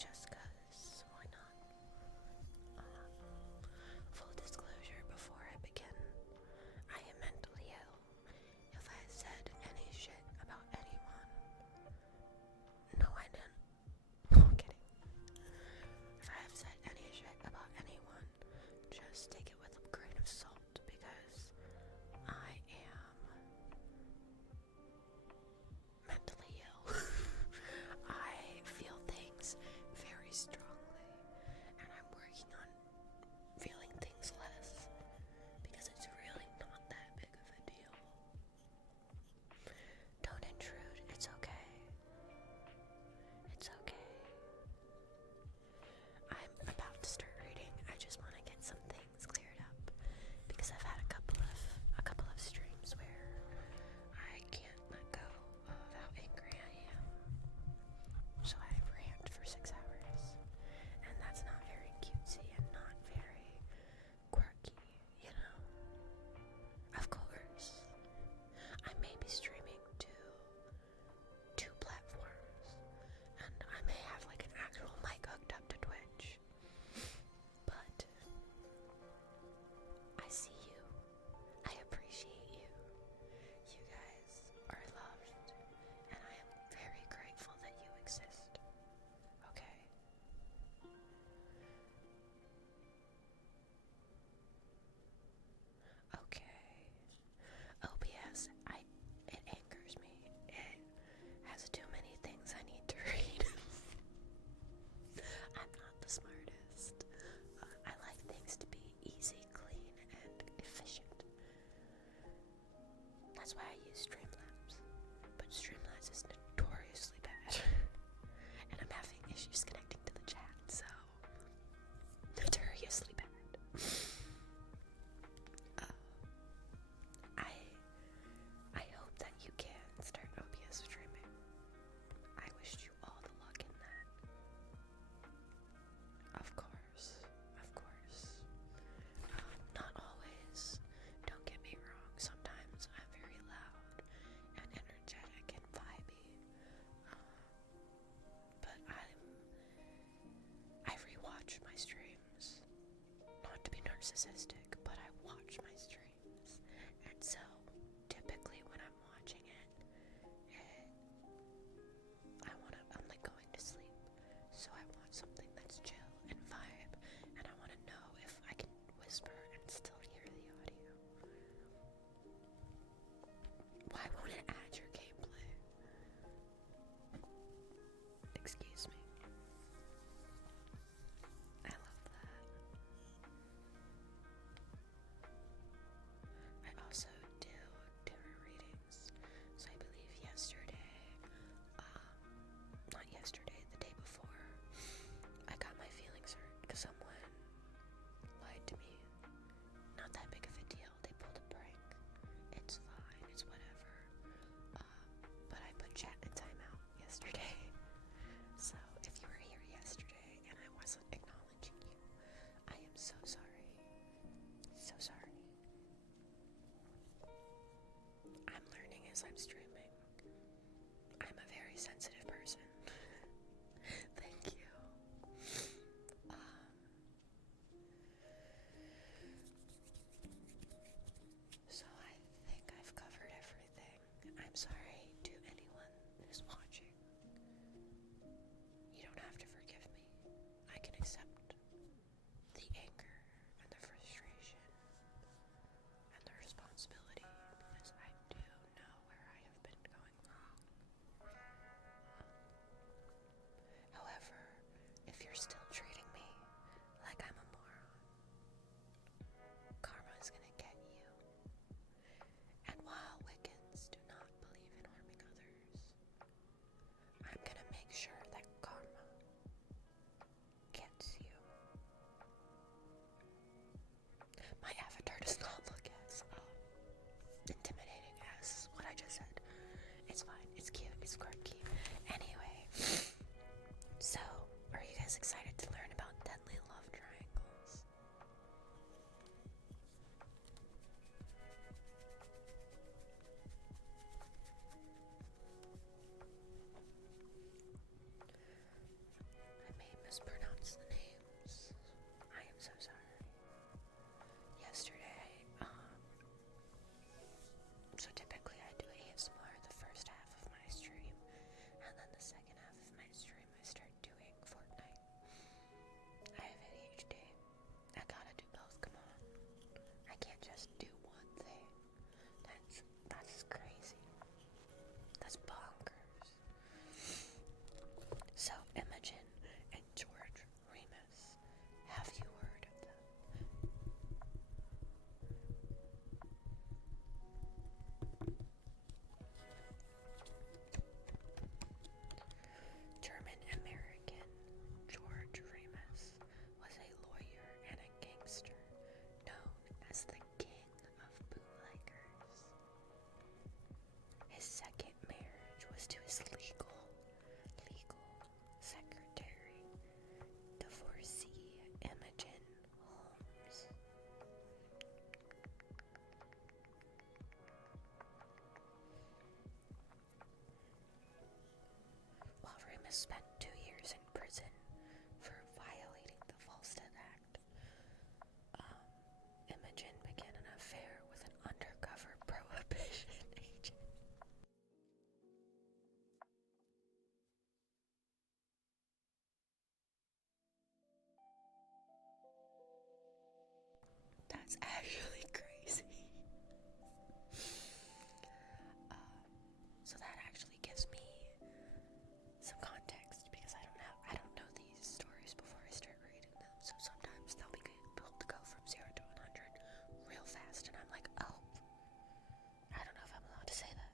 just 'cause, why not? Full disclosure before I begin, I am mentally ill. If I said any shit about anyone, no I didn't. No, I'm kidding. If I have said any shit about anyone, just take it with a grain of salt because I am mentally ill. I feel things very strongly, and I'm working on feeling things less because it's really not that big of a deal. Don't intrude, it's okay. It's okay. I'm about to start reading. I just want to get some things cleared up because I've had a couple of streams where I can't let go of how angry I am. So I rant for 6 hours, and that's not very cutesy and not very quirky, you know? Of course, I may be streaming to 2 platforms, and I may have like an actual mic hooked up to Twitch, but I see you. I appreciate you. You guys are loved, and I am very grateful that you exist. Okay? Okay. OBS, it angers me. It has too many things I need to read. I'm not the smartest. I like things to be easy, clean, and efficient. That's why I use Streamlabs. But Streamlabs is notoriously bad. And I'm having issues connecting to the chat, so notoriously bad. I hope that you can start OBS streaming. I wish you all the luck in that. Of course, of course. Not always. Don't get me wrong. Sometimes I'm very loud and energetic and vibey. But I rewatch my streams. Not to be narcissistic, but I watch my streams. And so, typically when I'm watching it, I'm like going to sleep. So I want something that's chill and vibe, and I want to know if I can whisper and still hear the audio. Why won't it add your gameplay? Excuse me. I love that. I also do tarot readings. So I believe yesterday, not yesterday, the day before, gonna spend 2 years in prison for violating the Volstead Act. Imogen began an affair with an undercover prohibition agent. That's actually crazy. So that actually gives me some context because I don't know these stories before I start reading them. So sometimes they'll be able to go from 0 to 100 real fast, and I'm like, oh, I don't know if I'm allowed to say that.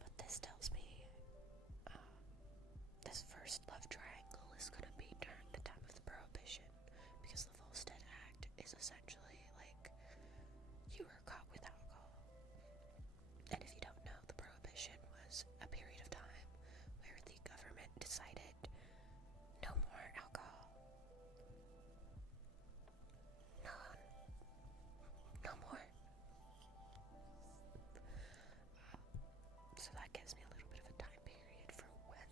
But this tells me this first love triangle is going to be during the time of the Prohibition, because the Volstead Act is essentially like you were caught with alcohol. And if you don't know, the Prohibition was a period of time where the government decided no more alcohol. No more. So that gives me a little bit of a time period for when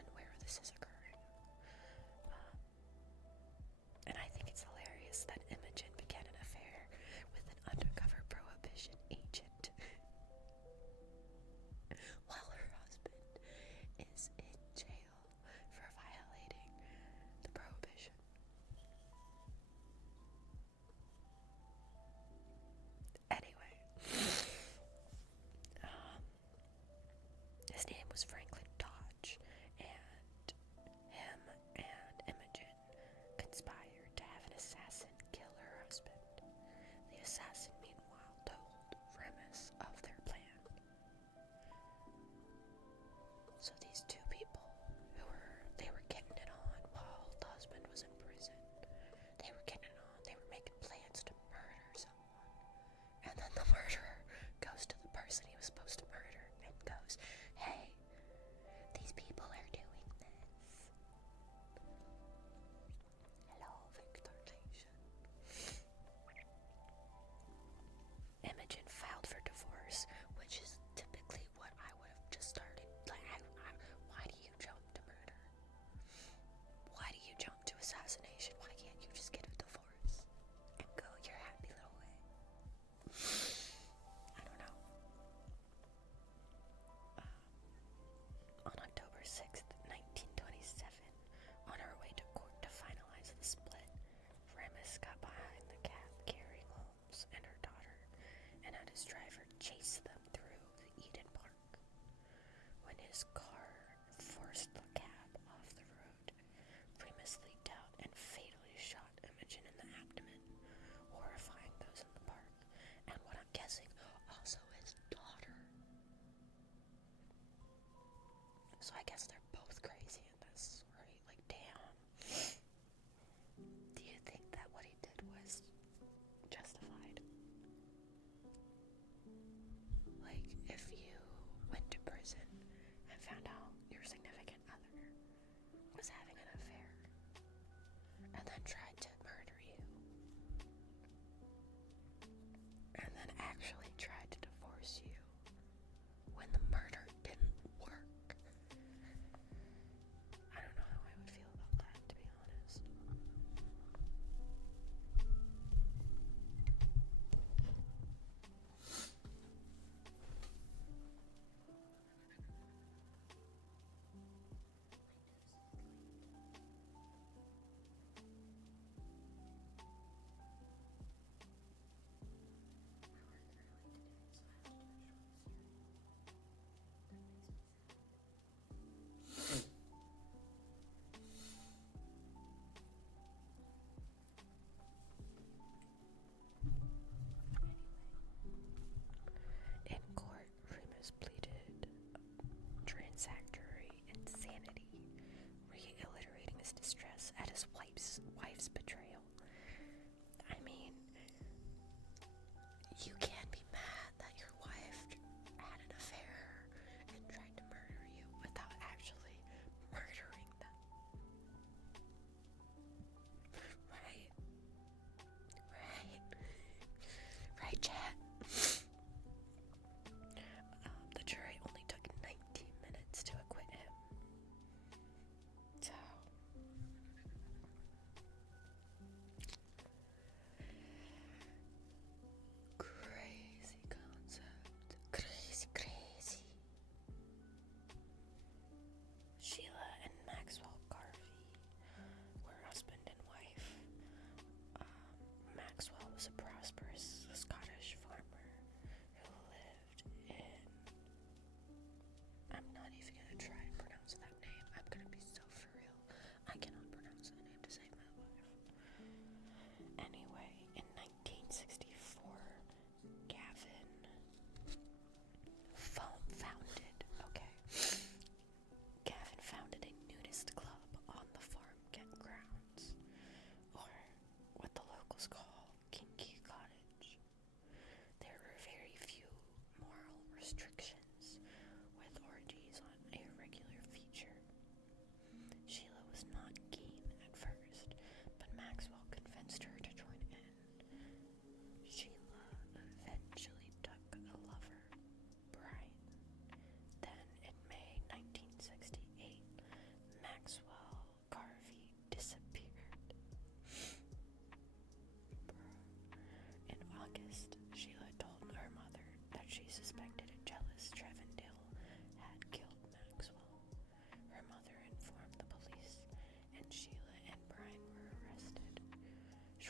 and where this is occurring. And I think it's hilarious that Imogen began an affair with an undercover prohibition agent while her husband is in jail.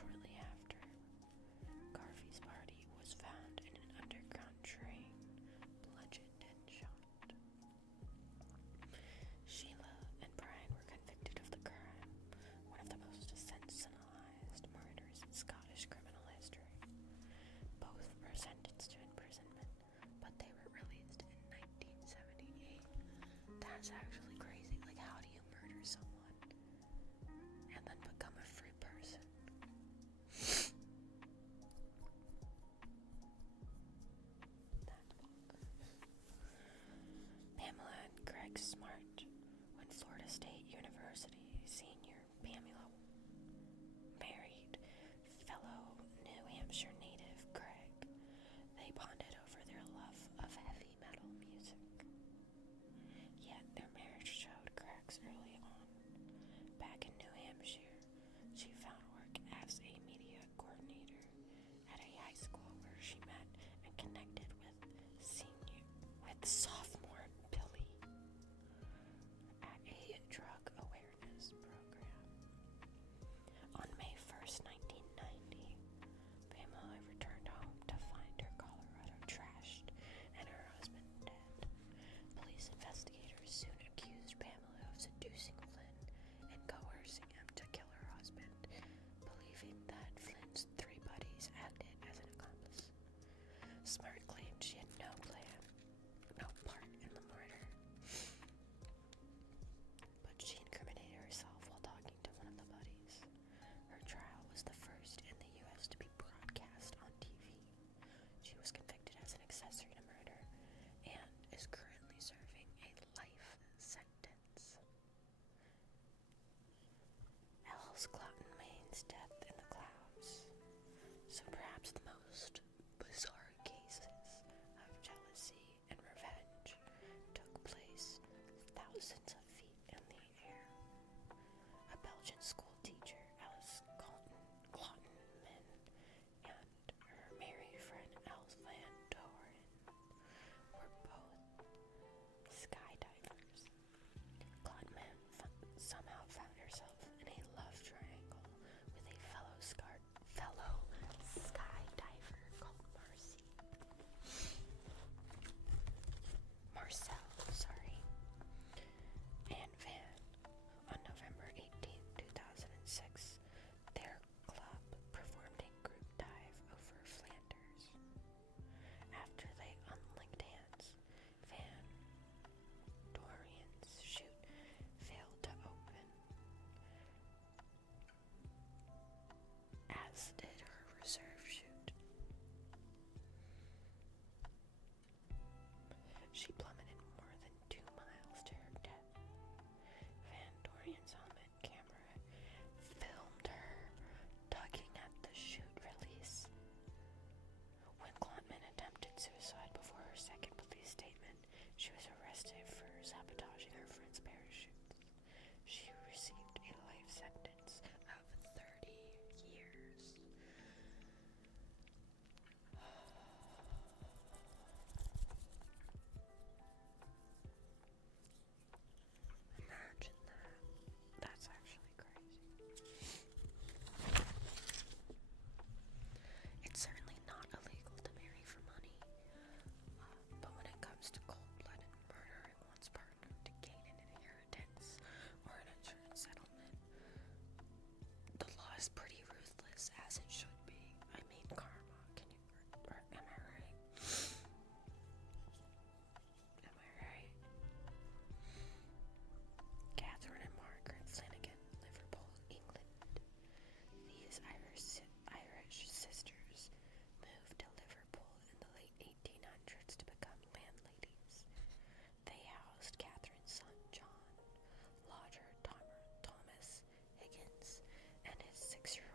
Shortly after, Garvey's body was found in an underground train, bludgeoned and shot. Sheila and Brian were convicted of the crime, one of the most sensationalized murders in Scottish criminal history. Both were sentenced to imprisonment, but they were released in 1978. That's actually crazy. Like, how do you murder someone and then become a free person? Pamela and Greg Smart, when Florida State University senior Pamela married fellow New Hampshire native Greg, they bonded over their love of heavy metal music. Yet their marriage showed cracks early on. Back in New Hampshire, she found work as a media coordinator at a high school where she met and connected with sophomore Billy at a drug awareness program. On May 1st, 1990, Pamela returned home to find her Colorado trashed and her husband dead. Police investigators soon accused Pamela of seducing Flynn and coercing him to kill her husband, believing that Flynn's three buddies acted as an accomplice. Smart claimed she had no part in the murder, but she incriminated herself while talking to one of the buddies. Her trial was the first in the U.S. to be broadcast on TV. She was convicted as an accessory to murder and is currently serving a life sentence. Alice Clotton Main's death in the clouds. So perhaps the most bizarre cases of jealousy and revenge took place thousands of feet in the air. A Belgian school teacher, Alice Clotton Min, and her married friend Els van Doren were both skydivers. Clotman somehow found herself in a love triangle with a fellow skydiver called Marcel, and Van. On November 18, 2006, their club performed a group dive over Flanders. After they unlinked hands, Van Dorian's chute failed to open, as did her reserve chute. She plummeted more than 2 miles to her death. Van Dorian's helmet camera filmed her tugging at the chute release. When Clotman attempted suicide before her second police statement, she was arrested for sabotaging her friend's parachutes. She received a life sentence of 30 years. Imagine that. That's actually crazy. It's certainly not illegal to marry for money, but when it comes to cold-blooded murdering one's partner to gain an inheritance or an insurance settlement, the law is pretty ruthless, as it should be. I mean, karma. Am I right? Am I right? Catherine and Margaret Flanagan, Liverpool, England. These Irish sisters moved to Liverpool in the late 1800s to become landladies. They housed Catherine's son John, lodger Thomas Higgins, and his 6-year-old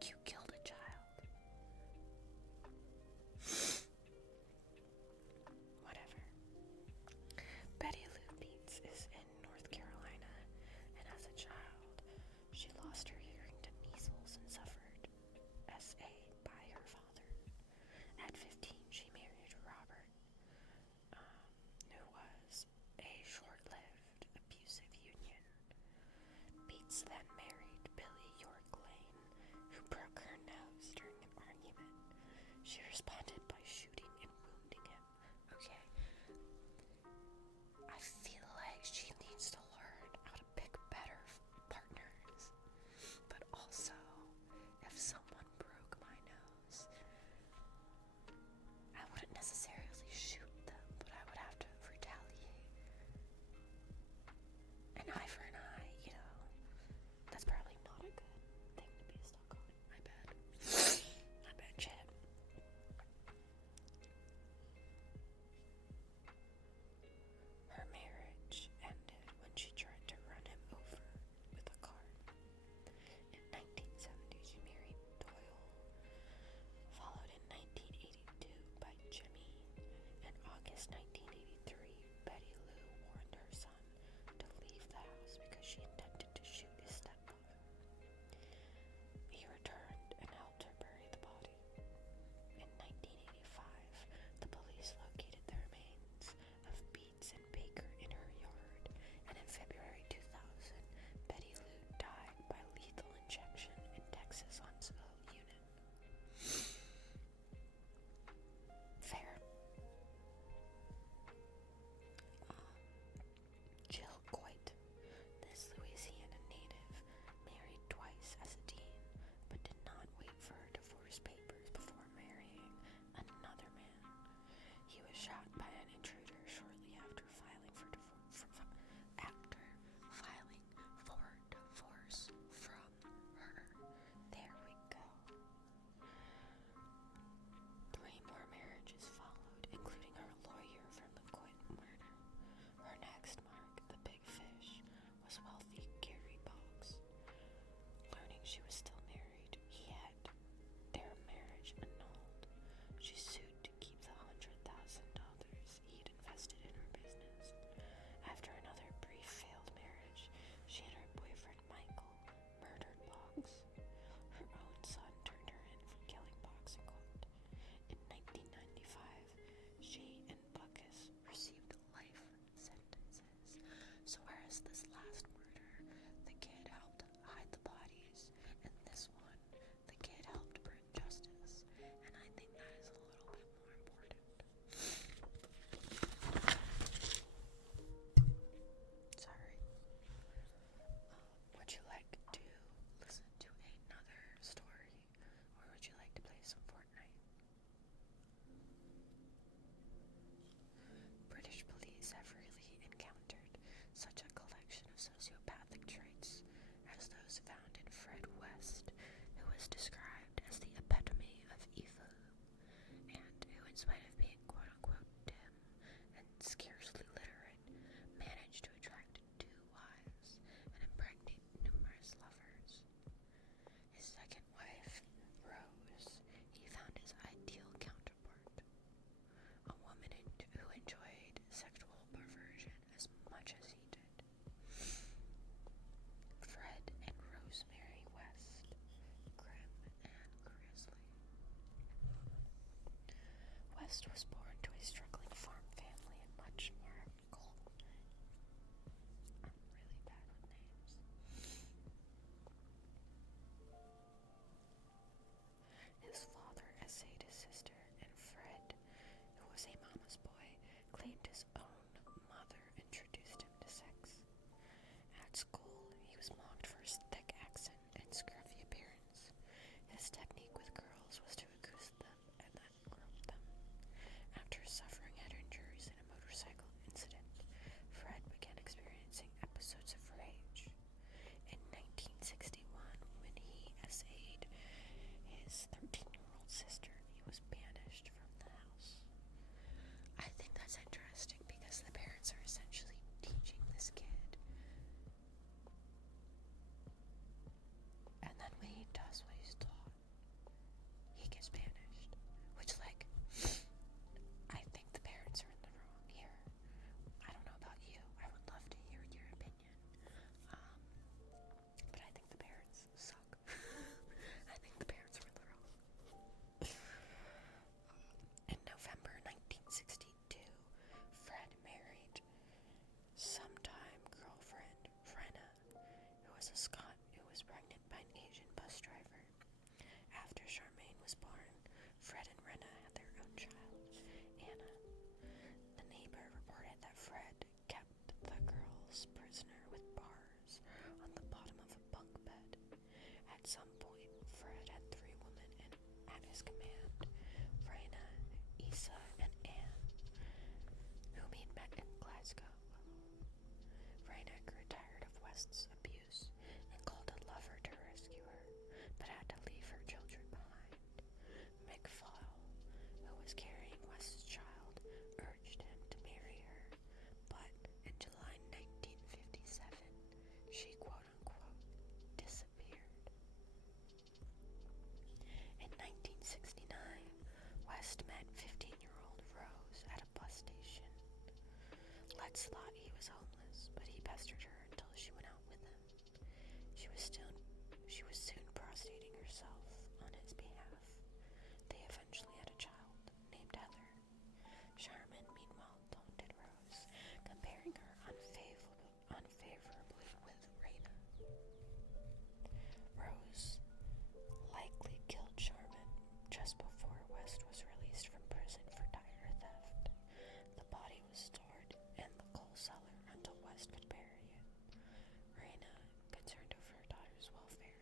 like you killed a child. Whatever. Betty Lou Beats is in North Carolina, and as a child, she lost her hearing to measles and suffered SA by her father. At 15, she married Robert, who was a short-lived, abusive union. Beats then married Billy York Lane, who broke her nose during an argument. She responded by shooting and wounding him. Okay. I feel like she needs to learn how to pick better partners. But also, if someone broke my nose, I wouldn't necessarily shoot them, but I would have to retaliate. An eye for an eye, you know. That's probably not a good thing to be stuck on. I bet. I bet shit. Her marriage ended when she tried to run him over with a car. In 1970, she married Doyle, followed in 1982 by Jimmy. In August 1983, Betty Lou warned her son to leave the house because she intended to shoot his stepfather. He returned and helped her bury the body. In 1985, the police located the remains of Beats and Baker in her yard, and in February 2000, Betty Lou died by lethal injection in Texas Hospital unit. Fair. Jill Coit, this Louisiana native, married twice as a teen, but did not wait for her divorce papers before marrying another man. He was shot by an intruder shortly after filing for divorce from her. There we go. 3 more marriages followed, including her lawyer for the Coit murder. Her next mark, the big fish, was wealthy Gary Boggs. Learning she was still married, he had their marriage annulled. She sued to keep the $100,000 he'd invested in her business. After another brief failed marriage, she and her boyfriend Michael murdered Boggs. Her own son turned her in for killing Boggs in court. In 1995, she and Buckus received life sentences. So whereas this last murder, the kid helped hide the bodies, and this one, the kid helped bring justice. And I think that is a little bit more important. Sorry. Would you like to listen to another story, or would you like to play some Fortnite? British police have really encountered such a collection of sociopathic traits as those found in Fred West, who was described as the epitome of evil, and who, in spite of being quote-unquote dim and scarcely literate, managed to attract 2 wives and impregnate numerous lovers. His second wife, Rose, he found his ideal counterpart, a woman who enjoyed sexual perversion as much as he did. Fred and Rosemary West, grim and grisly. West was born to a struggling farm family in much Markle. I'm really bad with names. His father essayed his sister, and Fred, who was a mama's boy, claimed his own mother introduced him to sex. At school, he was mocked for his thick accent and scruffy appearance. His technique with girls was to accuse them and then grope them. house prisoner with bars on the bottom of a bunk bed. At some point, Fred had 3 women at his command, Raina, Isa, and Anne, whom he'd met in Glasgow. Raina grew tired of West's abuse and called a lover to rescue her, but had to leave her children behind. McFall, who was carrying West's child, urged him to marry her, but in July 1957, she quote-unquote disappeared. In 1969, West met 15-year-old Rose at a bus station. Letts thought he was homeless, but he pestered her until she went out with him. She was soon prostrating herself on his behalf. They eventually had a child named Heather. Sharman, meanwhile, taunted Rose, comparing her unfavorably with Raina. Rose likely killed Sharman just before West was released from prison for tire theft. The body was stored in the coal cellar until West could bury it. Raina, concerned over her daughter's welfare,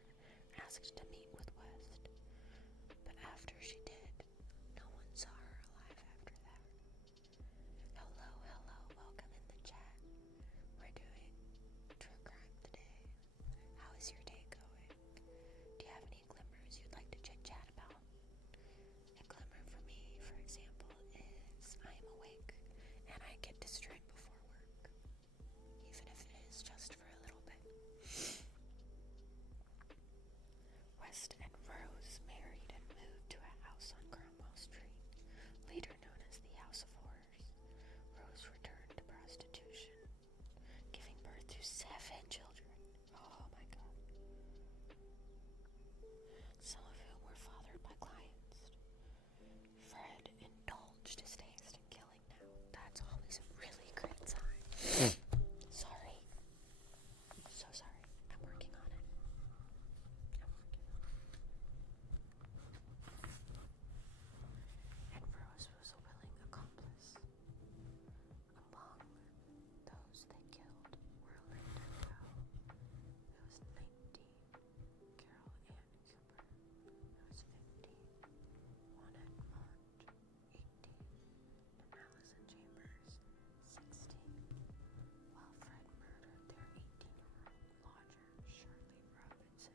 asked to meet with West, but after she did, no one saw her alive after that. Hello, welcome in the chat. We're doing true crime today. How is your day going? Do you have any glimmers you'd like to chit-chat about? A glimmer for me, for example, is I am awake and I get to stream before work, even if it is just for a little bit. West and Rose married and moved to a house on Cromwell Street, later known as the House of Horrors. Rose returned to prostitution, giving birth to 7 children. Oh my god. Some of whom were fathered by clients. Fred indulged his taste in killing now. That's always a really great sign. Sorry. So sorry. I'm working on it. And Rose was a willing accomplice. Among those they killed were Linda Cow, who was 19, Carol Ann Cooper, who was 15, Juanette Monge, 18, and Allison Chambers, 16, while Fred murdered their 18-year-old lodger, Shirley Robinson.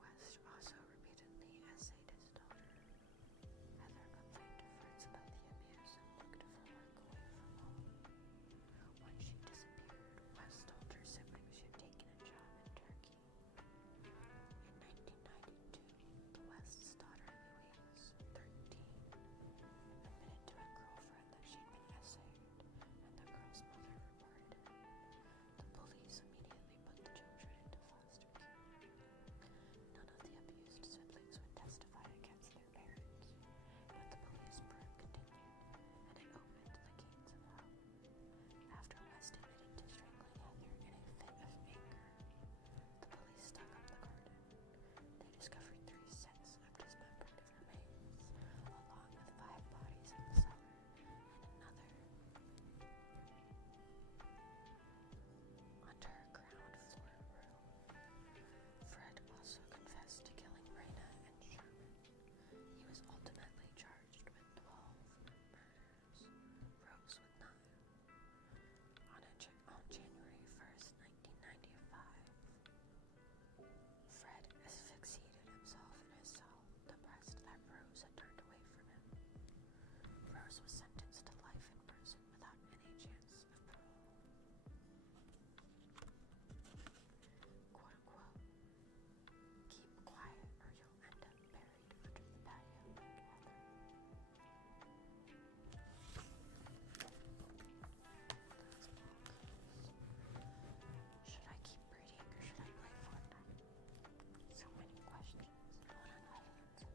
West also repeatedly essayed his daughter. Heather complained to Fritz about the abuse and looked for work away from home. When she disappeared, West told her siblings she had taken a job in Turkey. In 1992, West's daughter Louise, 13, admitted to a girlfriend that she'd been essayed, and the girl's mother reported it. The police immediately put the children into foster care. None of the abused siblings would testify against their parents, but the police probe continued, and it opened the gates of hell. After West admitted to strangling Heather in a fit of anger, the police dug up the garden. They discovered 3 sets of dismembered remains, along with 5 bodies in the cellar, and another under her ground floor room. Fred also confessed to killing Raina and Sherman. He was ultimately charged with 12 murders, Rose with 9. On January 1st, 1995, Fred asphyxiated himself in his cell, depressed that Rose had turned away from him. Rose was sentenced to life in prison without any chance of parole. Quote unquote, keep quiet or you'll end up buried under the patio like Heather. Should I keep reading or should I play Fortnite? So many questions, not enough answers.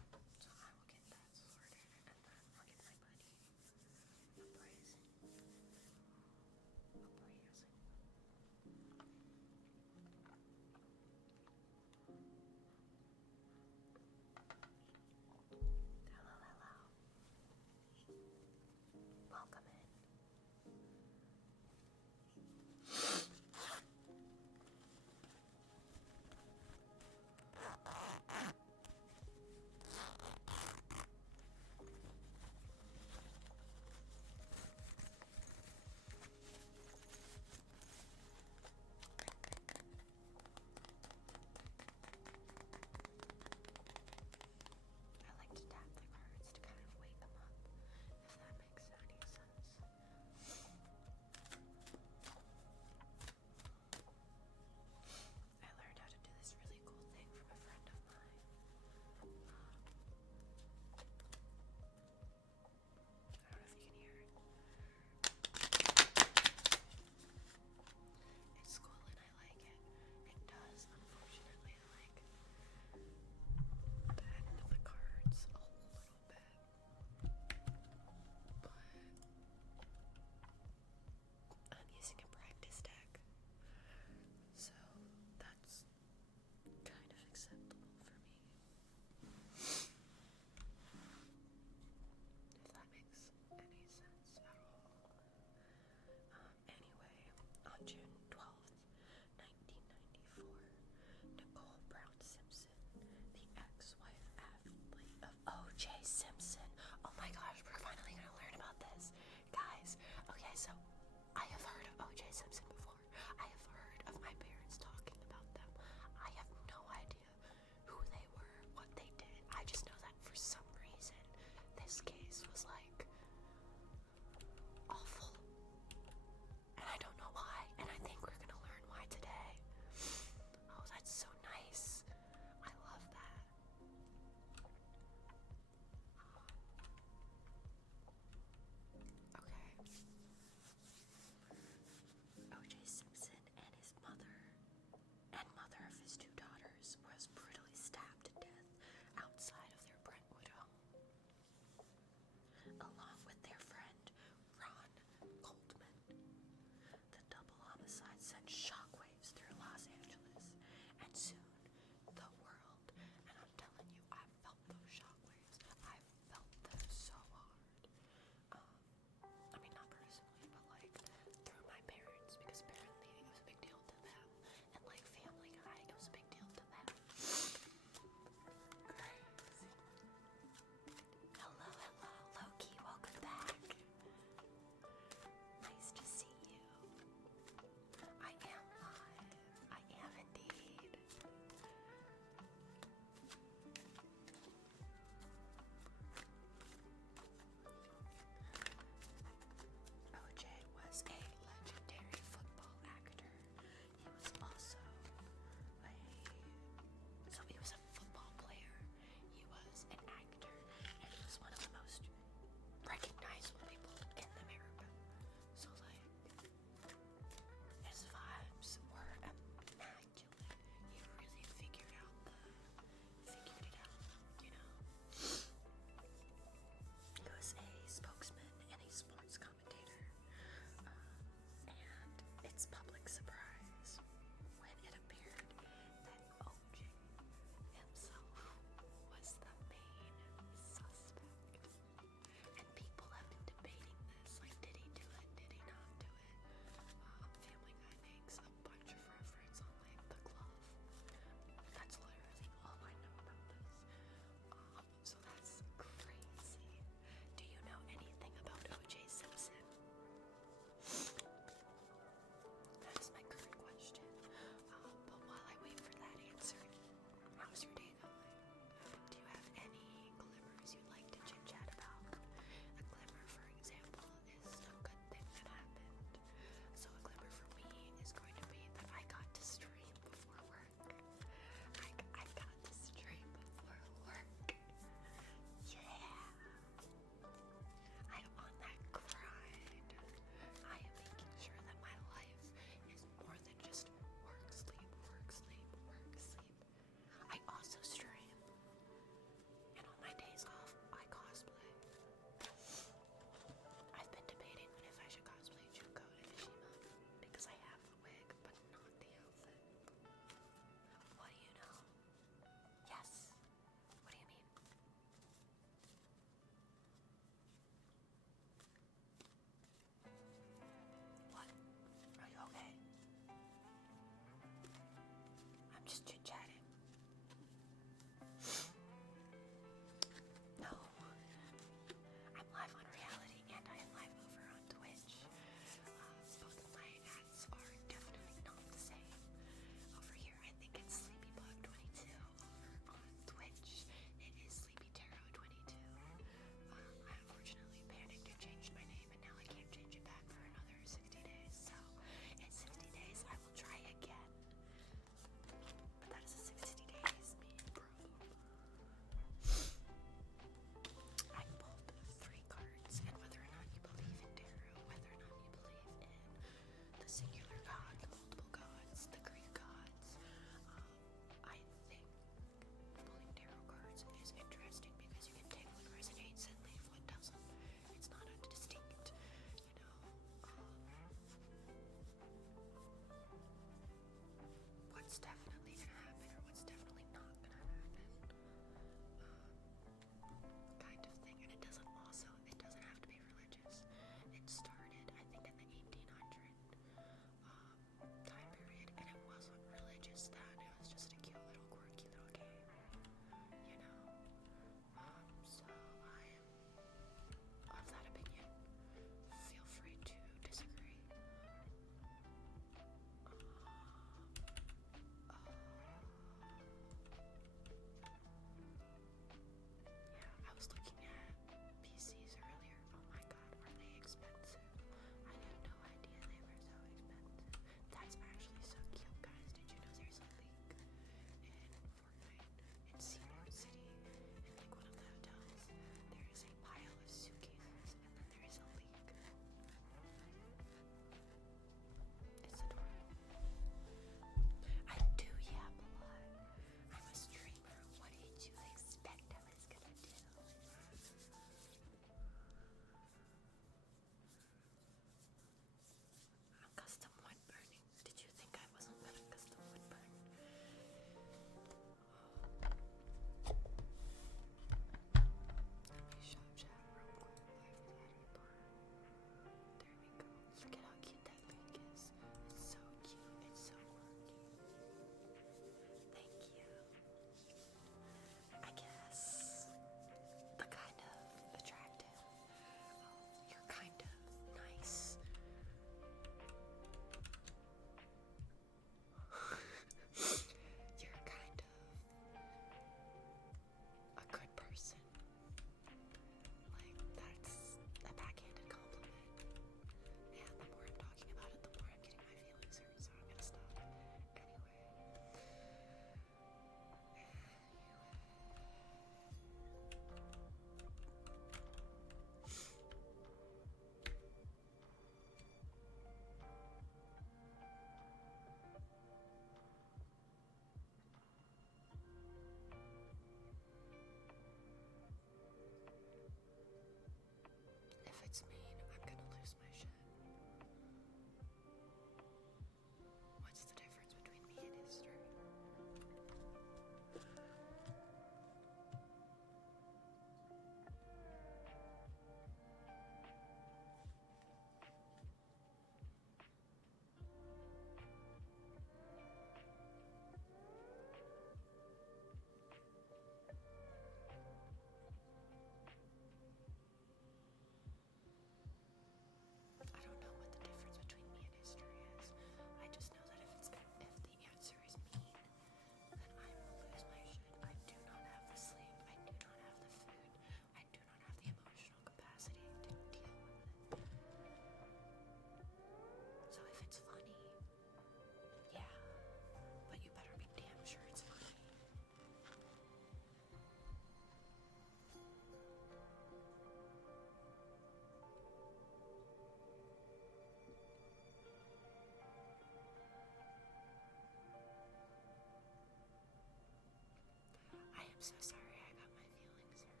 so sorry I got my feelings hurt.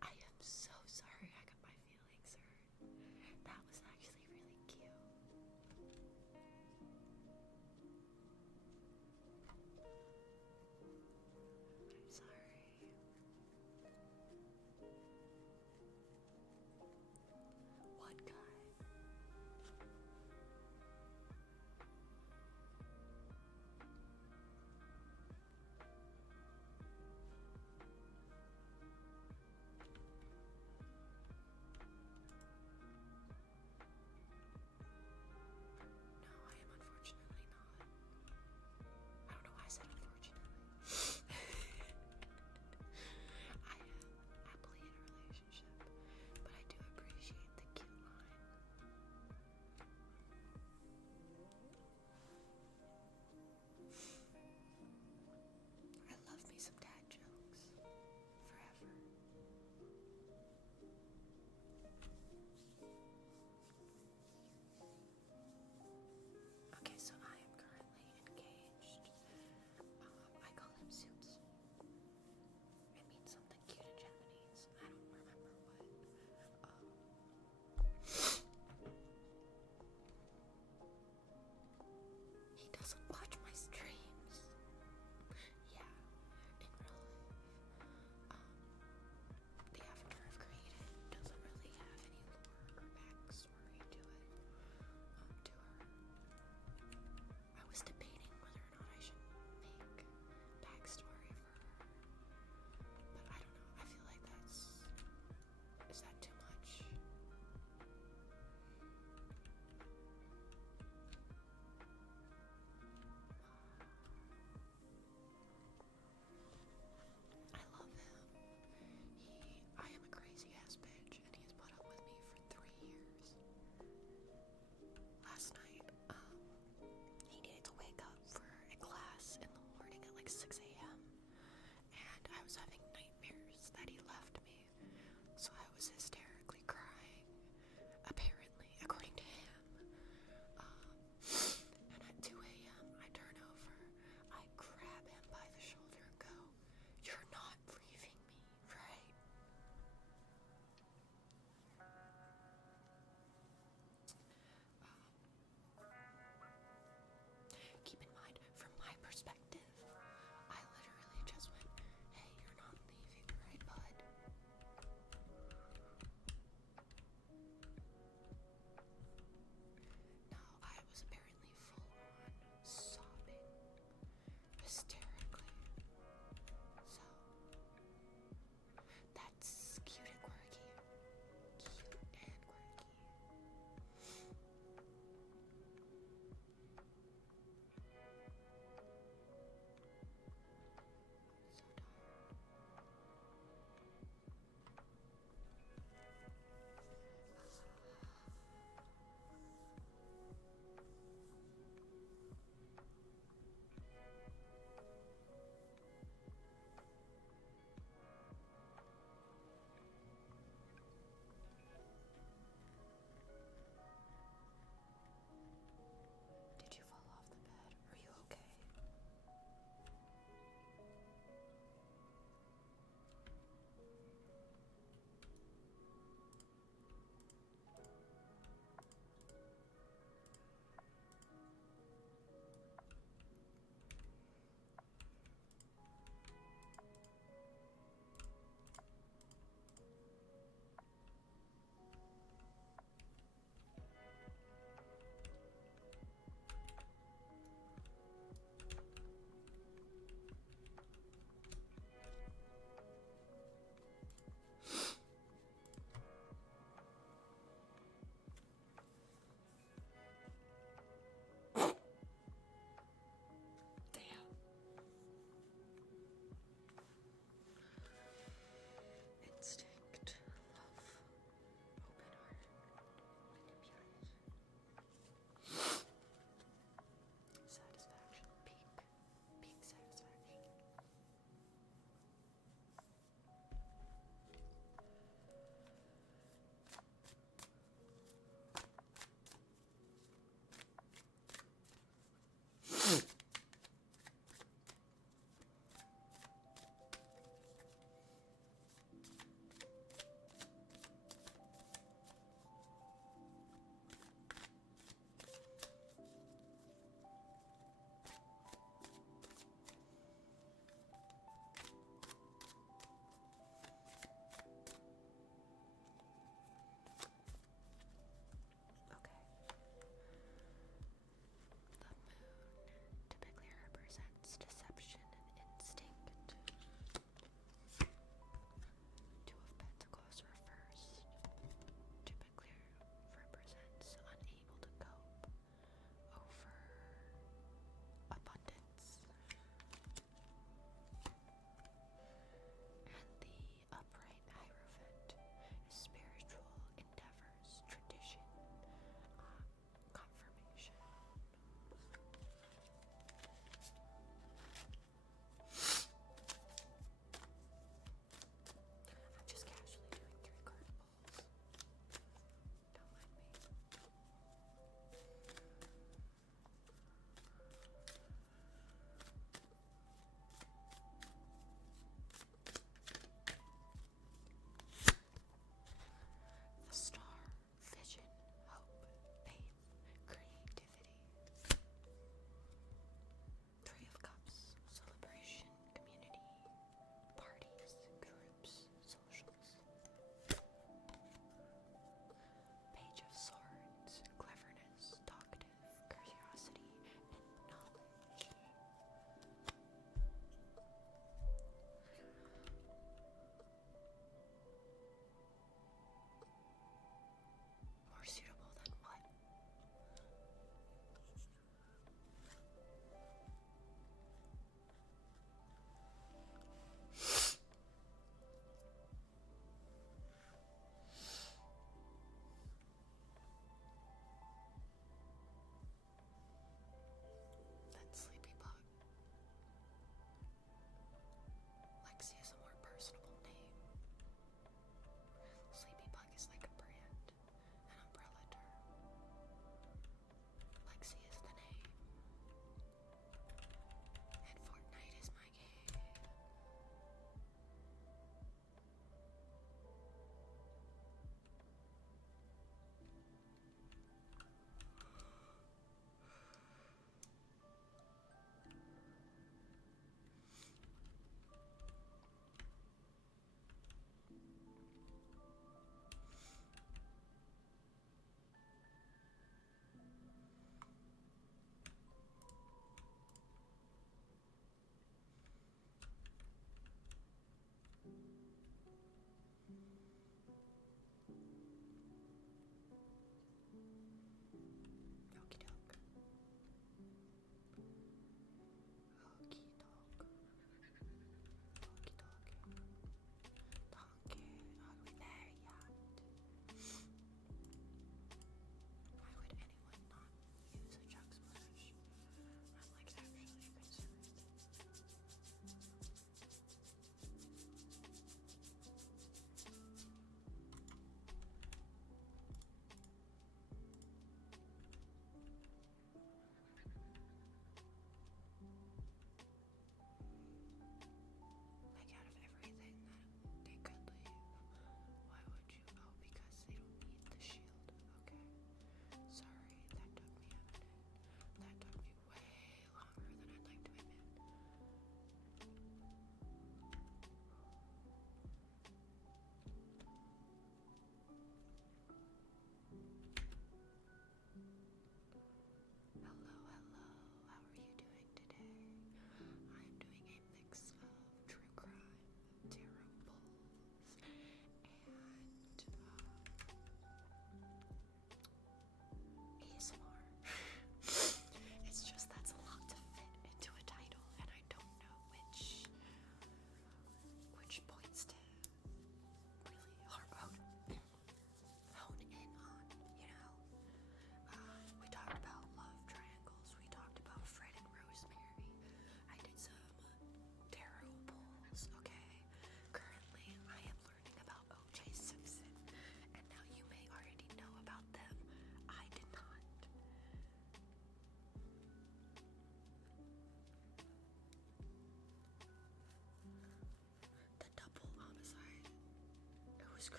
I am so sorry I got my feelings hurt. That was actually really cute. I'm sorry. What guy?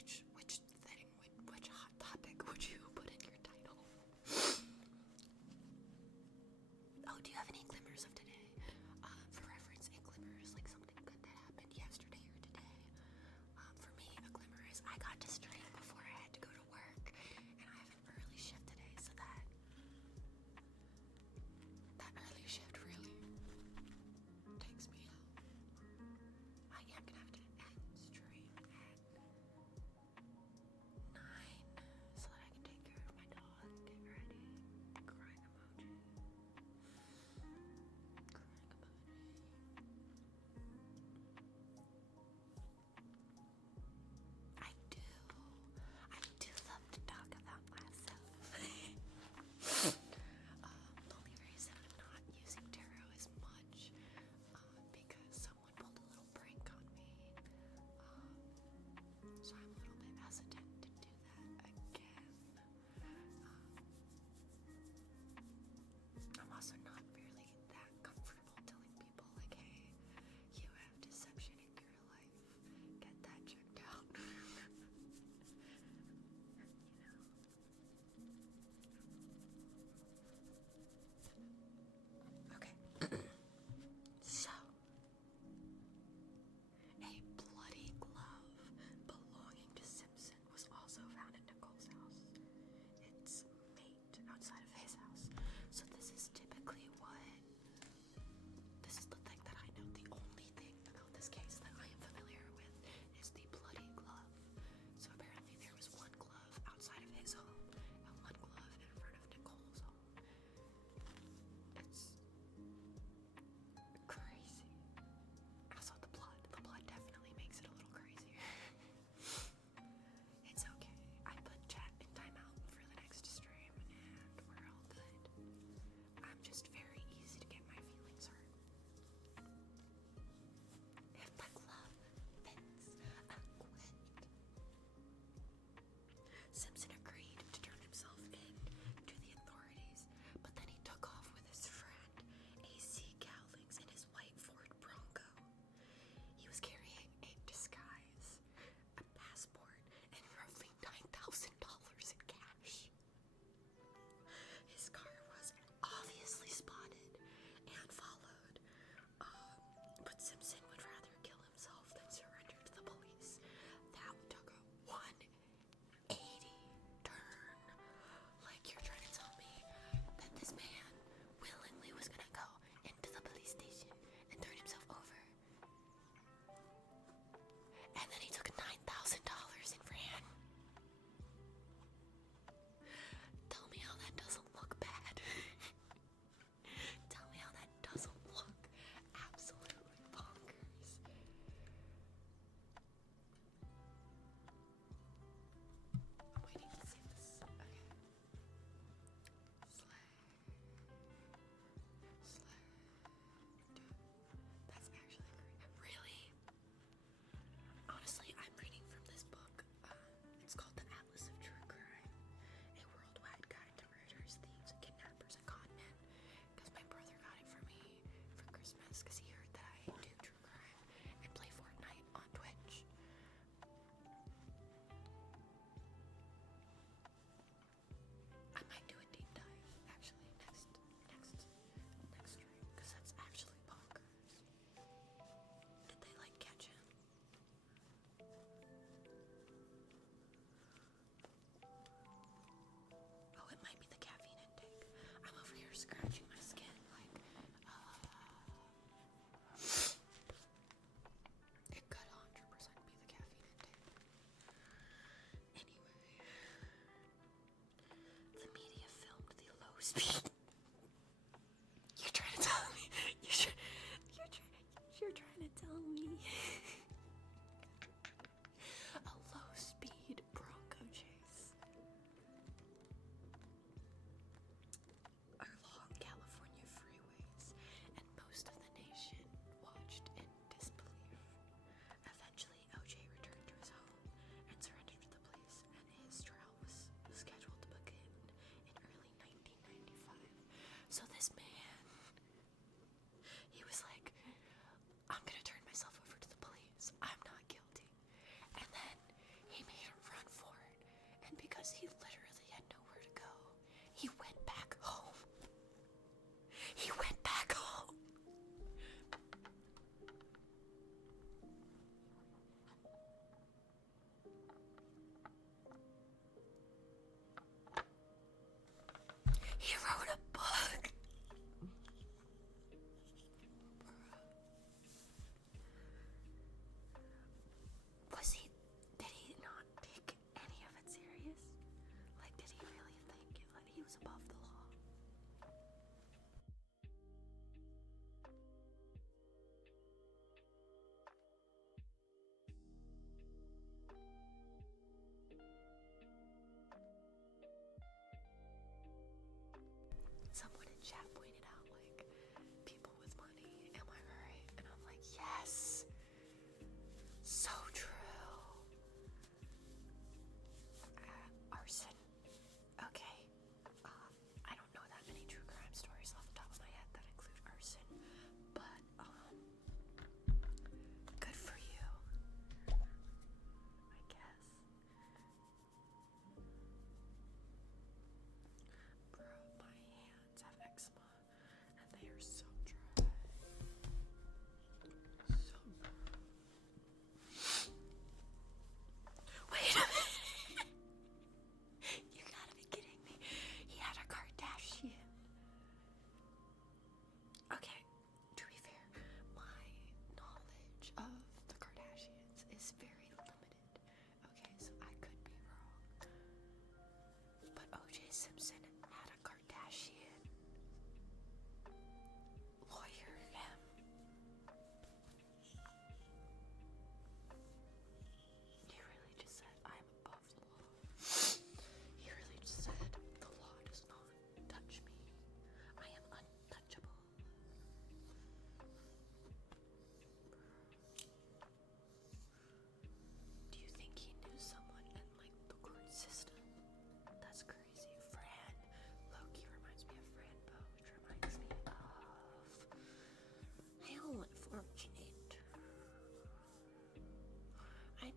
which thing, which hot topic would you put in your title? Oh, do you have any glimmers of today? For reference, a glimmer is like something good that happened yesterday or today. For me, a glimmer is I got to stream before I had to go to work, and I have an early shift today, so that early shift really takes me out. I am gonna have to end stream at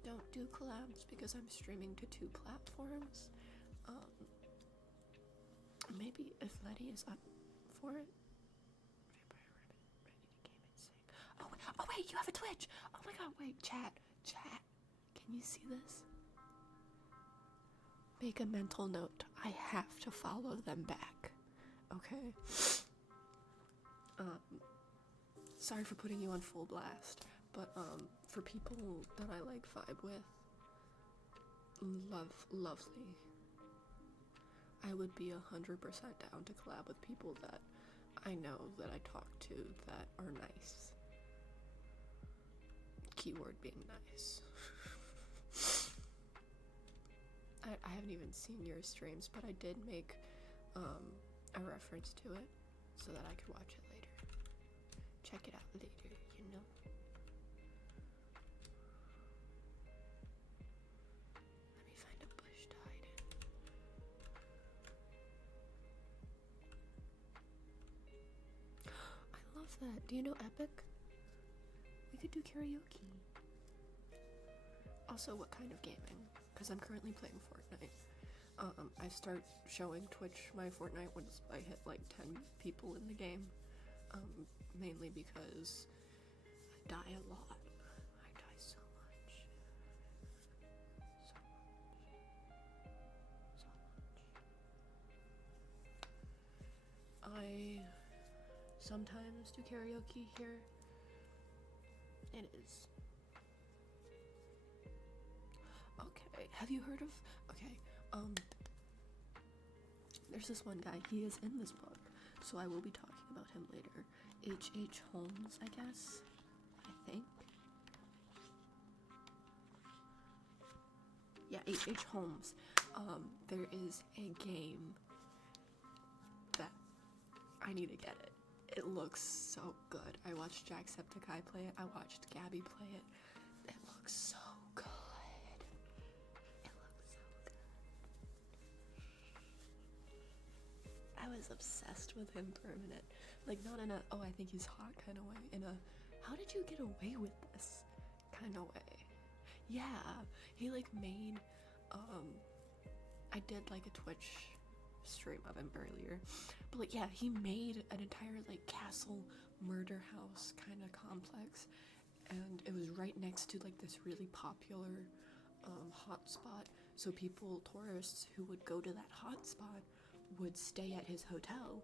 don't do collabs because I'm streaming to 2 platforms. Maybe if Letty is up for it. Oh wait, you have a Twitch! Oh my god, wait, chat, can you see this? Make a mental note, I have to follow them back, okay? Sorry for putting you on full blast, but for people that I like vibe with, lovely. I would be 100% down to collab with people that I know that I talk to that are nice. Keyword being nice. I haven't even seen your streams, but I did make a reference to it so that I could watch it later. Check it out later, you know? Let me find a bush to hide in. I love that. Do you know Epic? We could do karaoke. Also, what kind of gaming? Because I'm currently playing Fortnite. I start showing Twitch my Fortnite once I hit like 10 people in the game. Mainly because I die a lot. I die so much. So much. I sometimes do karaoke here. It is. Okay, have you heard of, there's this one guy, he is in this book, so I will be talking about him later. H.H. Holmes, I guess, I think. Yeah, H.H. Holmes. There is a game that I need to get it. It looks so good. I watched Jacksepticeye play it, I watched Gabby play it. It looks so good. I was obsessed with him for a minute. Like, not in a, oh, I think he's hot kind of way. In a, how did you get away with this kind of way? Yeah, he like made, I did like a Twitch stream of him earlier. But like, yeah, he made an entire like castle murder house kind of complex. And it was right next to like this really popular hotspot. So people, tourists who would go to that hotspot would stay at his hotel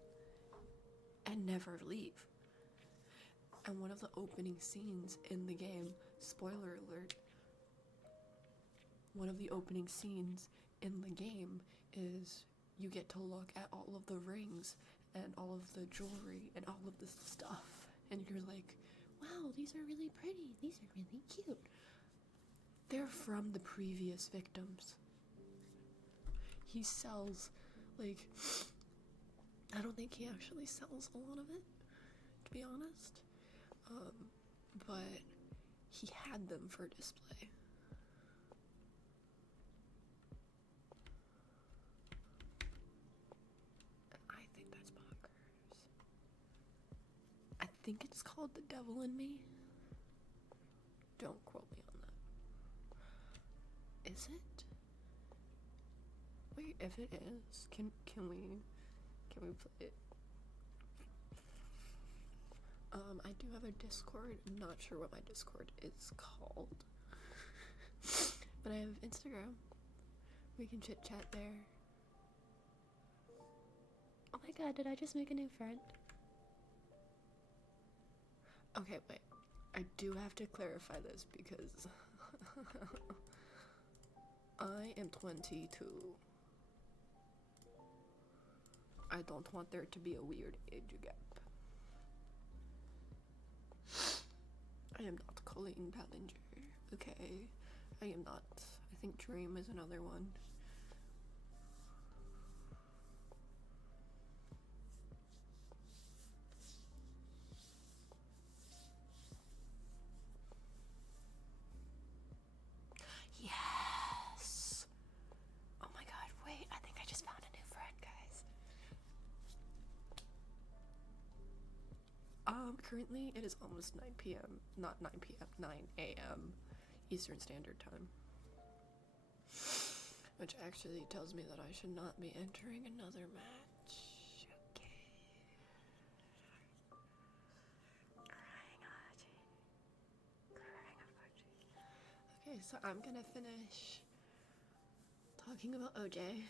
and never leave. And one of the opening scenes in the game, spoiler alert, one of the opening scenes in the game is you get to look at all of the rings and all of the jewelry and all of this stuff, and you're like, wow, these are really pretty, these are really cute. They're from the previous victims. He sells, like, I don't think he actually sells a lot of it, to be honest, but he had them for display. I think that's bonkers. I think it's called The Devil in Me. Don't quote me on that. Is it? Wait, if it is, can we play it? I do have a Discord. I'm not sure what my Discord is called. But I have Instagram. We can chit chat there. Oh my god, did I just make a new friend? Okay, wait. I do have to clarify this because I am 22. I don't want there to be a weird age gap. I am not Colleen Ballinger. Okay. I am not. I think Dream is another one. Yes! Oh my god, wait, I think I just found a new friend, guys. Currently it is almost 9 p.m. Not 9 p.m., 9 a.m. Eastern Standard Time. Which actually tells me that I should not be entering another match. Okay. Okay, so I'm gonna finish talking about OJ.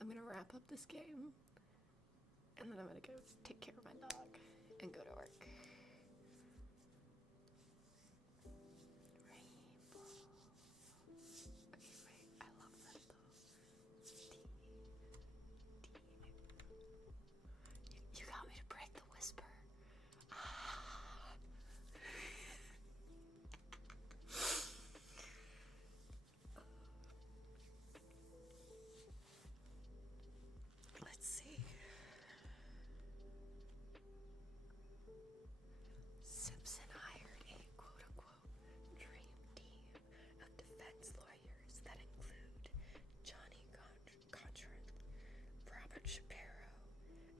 I'm gonna wrap up this game. And then I'm gonna go take care of my dog and go to work. You got me to break the whisper. Let's see. Simpson hired a quote-unquote dream team of defense lawyers that include Johnny Cochran, Robert Shapiro,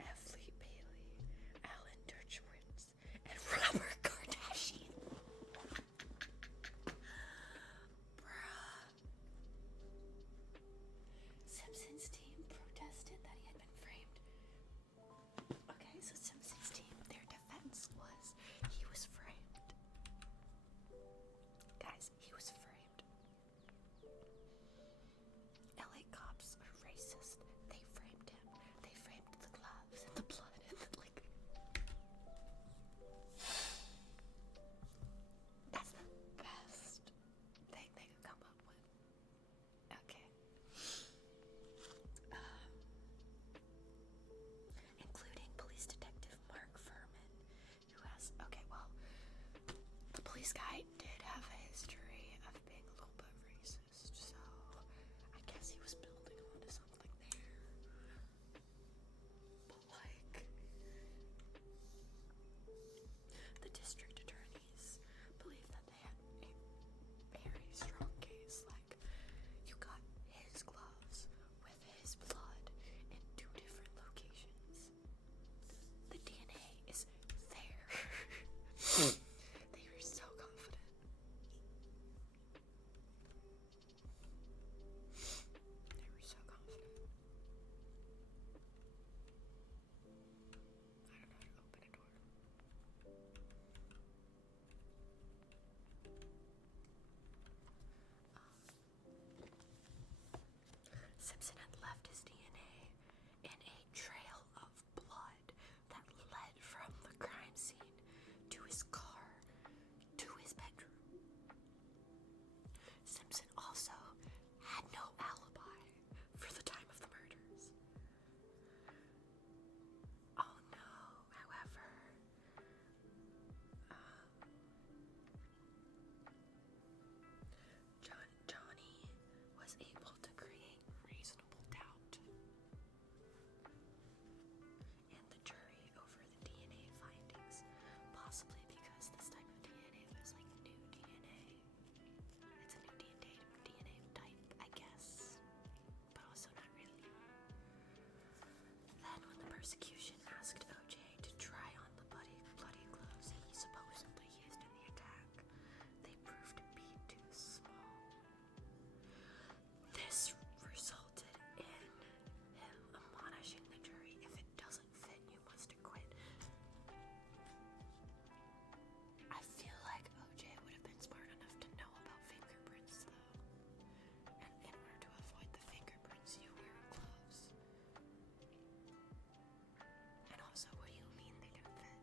F. Lee Bailey, Alan Dershowitz, and Robert Kardashian. Bruh. Simpson's team protested that he had been framed. Okay, so Simpson's team, their defense was he was framed. Guys, he was framed. LA cops are racist. They framed him. They framed the gloves and the blood and like. That's the best thing they could come up with. Okay. Including police detective Mark Furman, who has, okay, well, the police guy did have a history of being a little bit racist, so I guess he was building onto something there. But like, the district attorneys believe that they had a very strong case. Like, you got his gloves with his blood in 2 different locations. The DNA is there. They were so confident. They were so confident. I don't know how to open a door. Simpson had left his DNA in a trail of blood that led from the crime scene to his car to his bedroom. Simpson also had no alibi for the time of the murders. Oh no, however, Johnny was able to create reasonable doubt in the jury over the DNA findings, possibly because this type of DNA was like new DNA. It's a new DNA type, I guess, but also not really. Then when the persecution asked OJ to try on the bloody clothes he supposedly used in the attack, they proved to be too small. This resulted in him admonishing the jury, if it doesn't fit, you must acquit. I feel like OJ would have been smart enough to know about fingerprints, though. And in order to avoid the fingerprints, you wear gloves. And also, what do you mean they don't fit?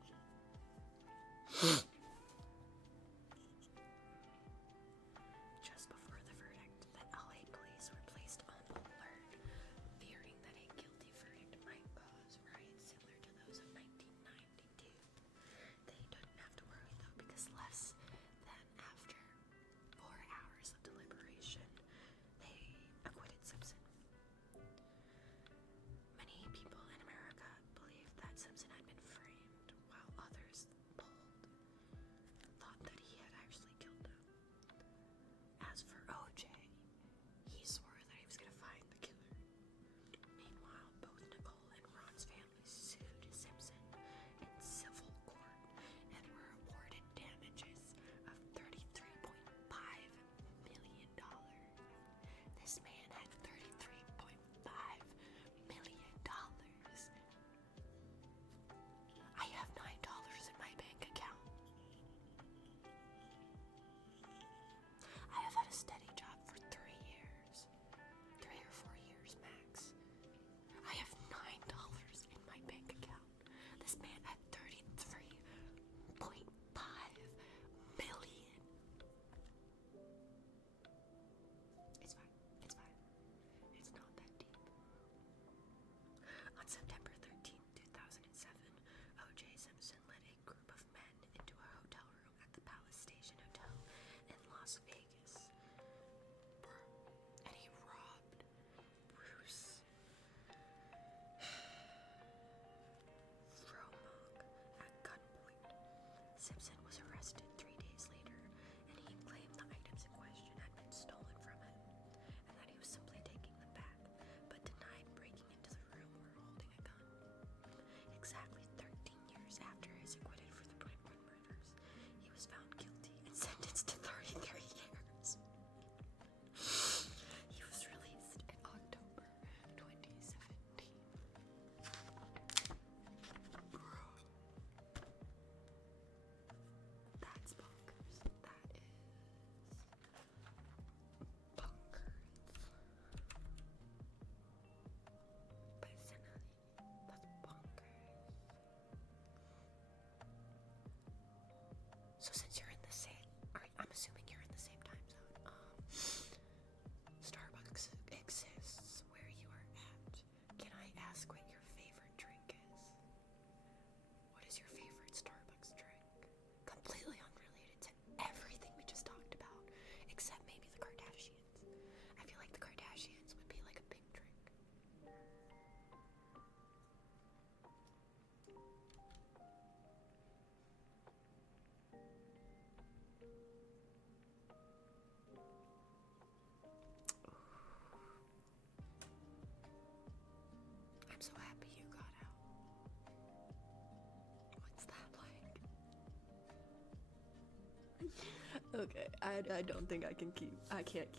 Just before the verdict, the LA police were placed on alert, fearing that a guilty verdict might cause riots similar to those of 1992. They didn't have to worry though, because less than after 4 hours of deliberation, they acquitted Simpson. Many people in America believed that Simpson had been framed, while others thought that he had actually killed them. As for OJ, he swore that he was going to find the killer. Meanwhile, both Nicole and Ron's families sued Simpson in civil court and were awarded damages of $33.5 Simpson was arrested 3 days later, and he claimed the items in question had been stolen from him, and that he was simply taking them back, but denied breaking into the room or holding a gun. Exactly 13 years after he was acquitted for the Brentwood murders, he was found guilty and sentenced to 33 years. He was released in October 2017. That's bonkers. That is bonkers. Personally, that's bonkers. So since you're in the same, I'm assuming you're in the same time zone, Starbucks exists where you are at. Can I ask what your favorite drink is? What is your favorite Starbucks drink? Completely unrelated to everything we just talked about, except maybe the Kardashians. I feel like the Kardashians would be like a big drink. I'm so happy you got out. What's that like? Okay, I don't think I can't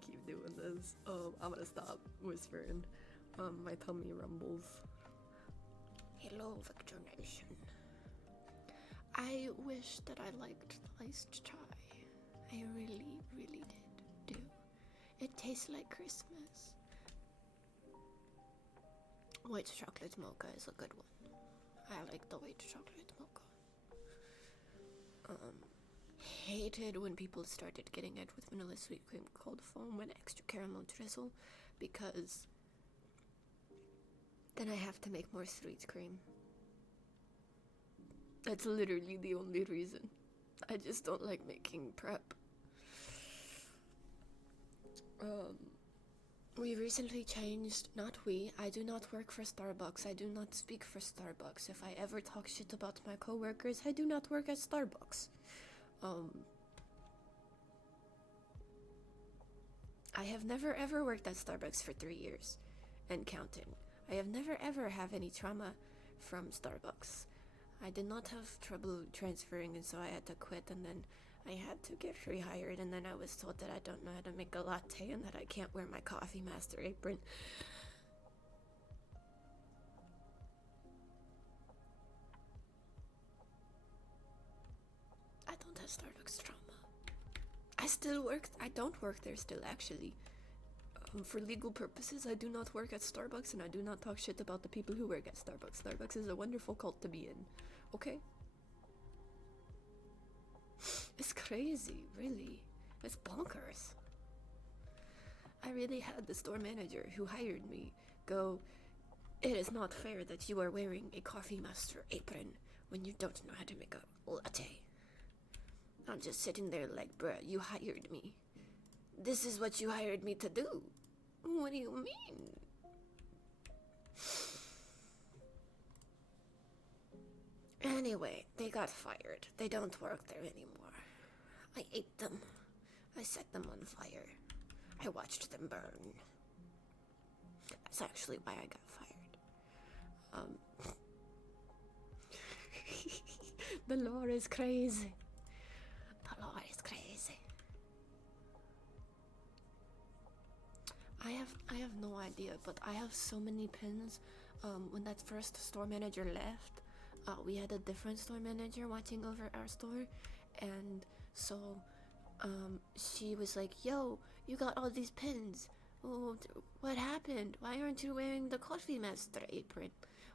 keep doing this. I'm gonna stop whispering. My tummy rumbles. Hello, Victor Nation. I wish that I liked the iced chai. I really, really did do. It tastes like Christmas. White chocolate mocha is a good one. I like the white chocolate mocha. Hated when people started getting it with vanilla sweet cream cold foam and extra caramel drizzle, because then I have to make more sweet cream. That's literally the only reason. I just don't like making prep. We recently changed, not we, I do not work for Starbucks, I do not speak for Starbucks. If I ever talk shit about my coworkers, I do not work at Starbucks. I have never ever worked at Starbucks for 3 years, and counting. I have never ever have any trauma from Starbucks. I did not have trouble transferring, and so I had to quit, and then I had to get rehired, and then I was told that I don't know how to make a latte and that I can't wear my Coffee Master apron. I don't have Starbucks trauma. I don't work there still, actually. For legal purposes, I do not work at Starbucks, and I do not talk shit about the people who work at Starbucks. Starbucks is a wonderful cult to be in. Okay? It's crazy, really. It's bonkers. I really had the store manager who hired me go, "It is not fair that you are wearing a Coffee Master apron when you don't know how to make a latte." I'm just sitting there like, bruh, you hired me. This is what you hired me to do. What do you mean? Anyway, they got fired. They don't work there anymore. I ate them. I set them on fire. I watched them burn. That's actually why I got fired. The law is crazy. The law is crazy. I have no idea, but I have so many pins. When that first store manager left, we had a different store manager watching over our store, and so she was like, "Yo, you got all these pins. Oh, what happened? Why aren't you wearing the Coffee Master apron?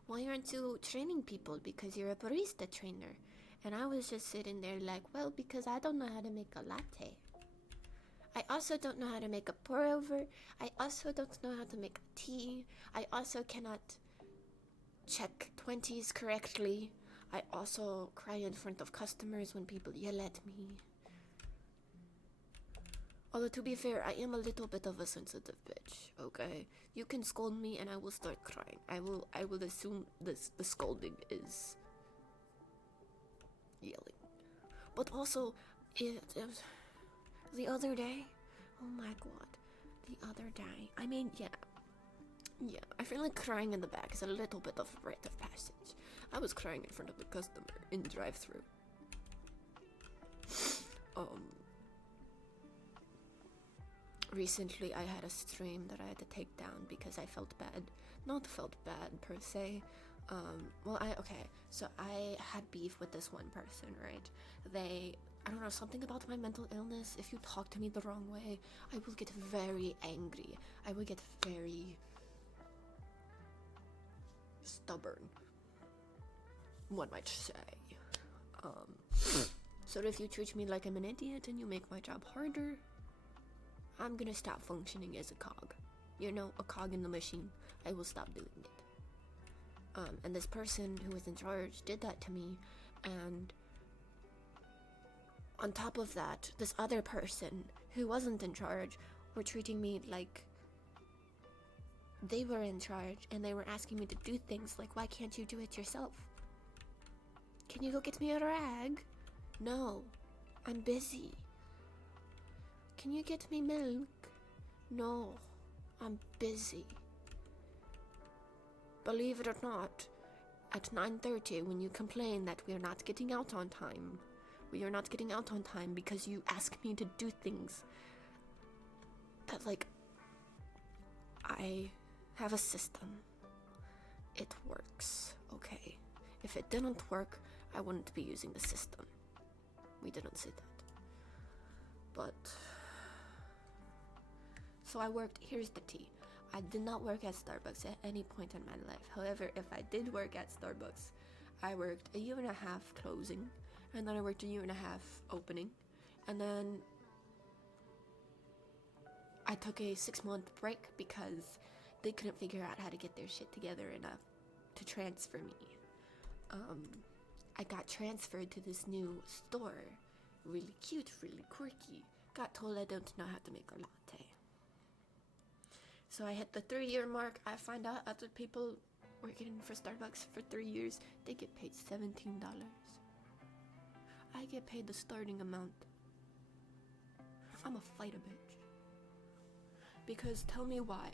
Why aren't you training people? Because you're a barista trainer." And I was just sitting there like, well, because I don't know how to make a latte. I also don't know how to make a pour over. I also don't know how to make a tea. I also cannot check 20s correctly. I also cry in front of customers when people yell at me. Although, to be fair, I am a little bit of a sensitive bitch, okay? You can scold me and I will start crying. I will assume the scolding is yelling. But also, it was the other day. Oh my god, the other day. I mean, yeah, I feel like crying in the back is a little bit of a rite of passage. I was crying in front of the customer in drive-thru. Recently I had a stream that I had to take down because I felt bad. Not felt bad per se. So I had beef with this one person, right? I don't know, something about my mental illness. If you talk to me the wrong way, I will get very angry. I will get very stubborn, one might say. So if you treat me like I'm an idiot and you make my job harder, I'm gonna stop functioning as a cog. You know, a cog in the machine. I will stop doing it. And this person who was in charge did that to me, and on top of that, this other person who wasn't in charge were treating me like they were in charge, and they were asking me to do things like, why can't you do it yourself? Can you go get me a rag? No, I'm busy. Can you get me milk? No, I'm busy. Believe it or not, at 9:30 when you complain that we are not getting out on time, we are not getting out on time because you ask me to do things that, like, I have a system. It works, okay? If it didn't work, I wouldn't be using the system. We didn't say that. But so I worked, here's the tea. I did not work at Starbucks at any point in my life. However, if I did work at Starbucks, I worked a year and a half closing, and then I worked a year and a half opening, and then I took a 6-month break because they couldn't figure out how to get their shit together enough to transfer me. I got transferred to this new store. Really cute, really quirky. Got told I don't know how to make a latte. So I hit the 3-year mark. I find out other people working for Starbucks for 3 years, they get paid $17. I get paid the starting amount. I'ma fight a bitch. Because tell me why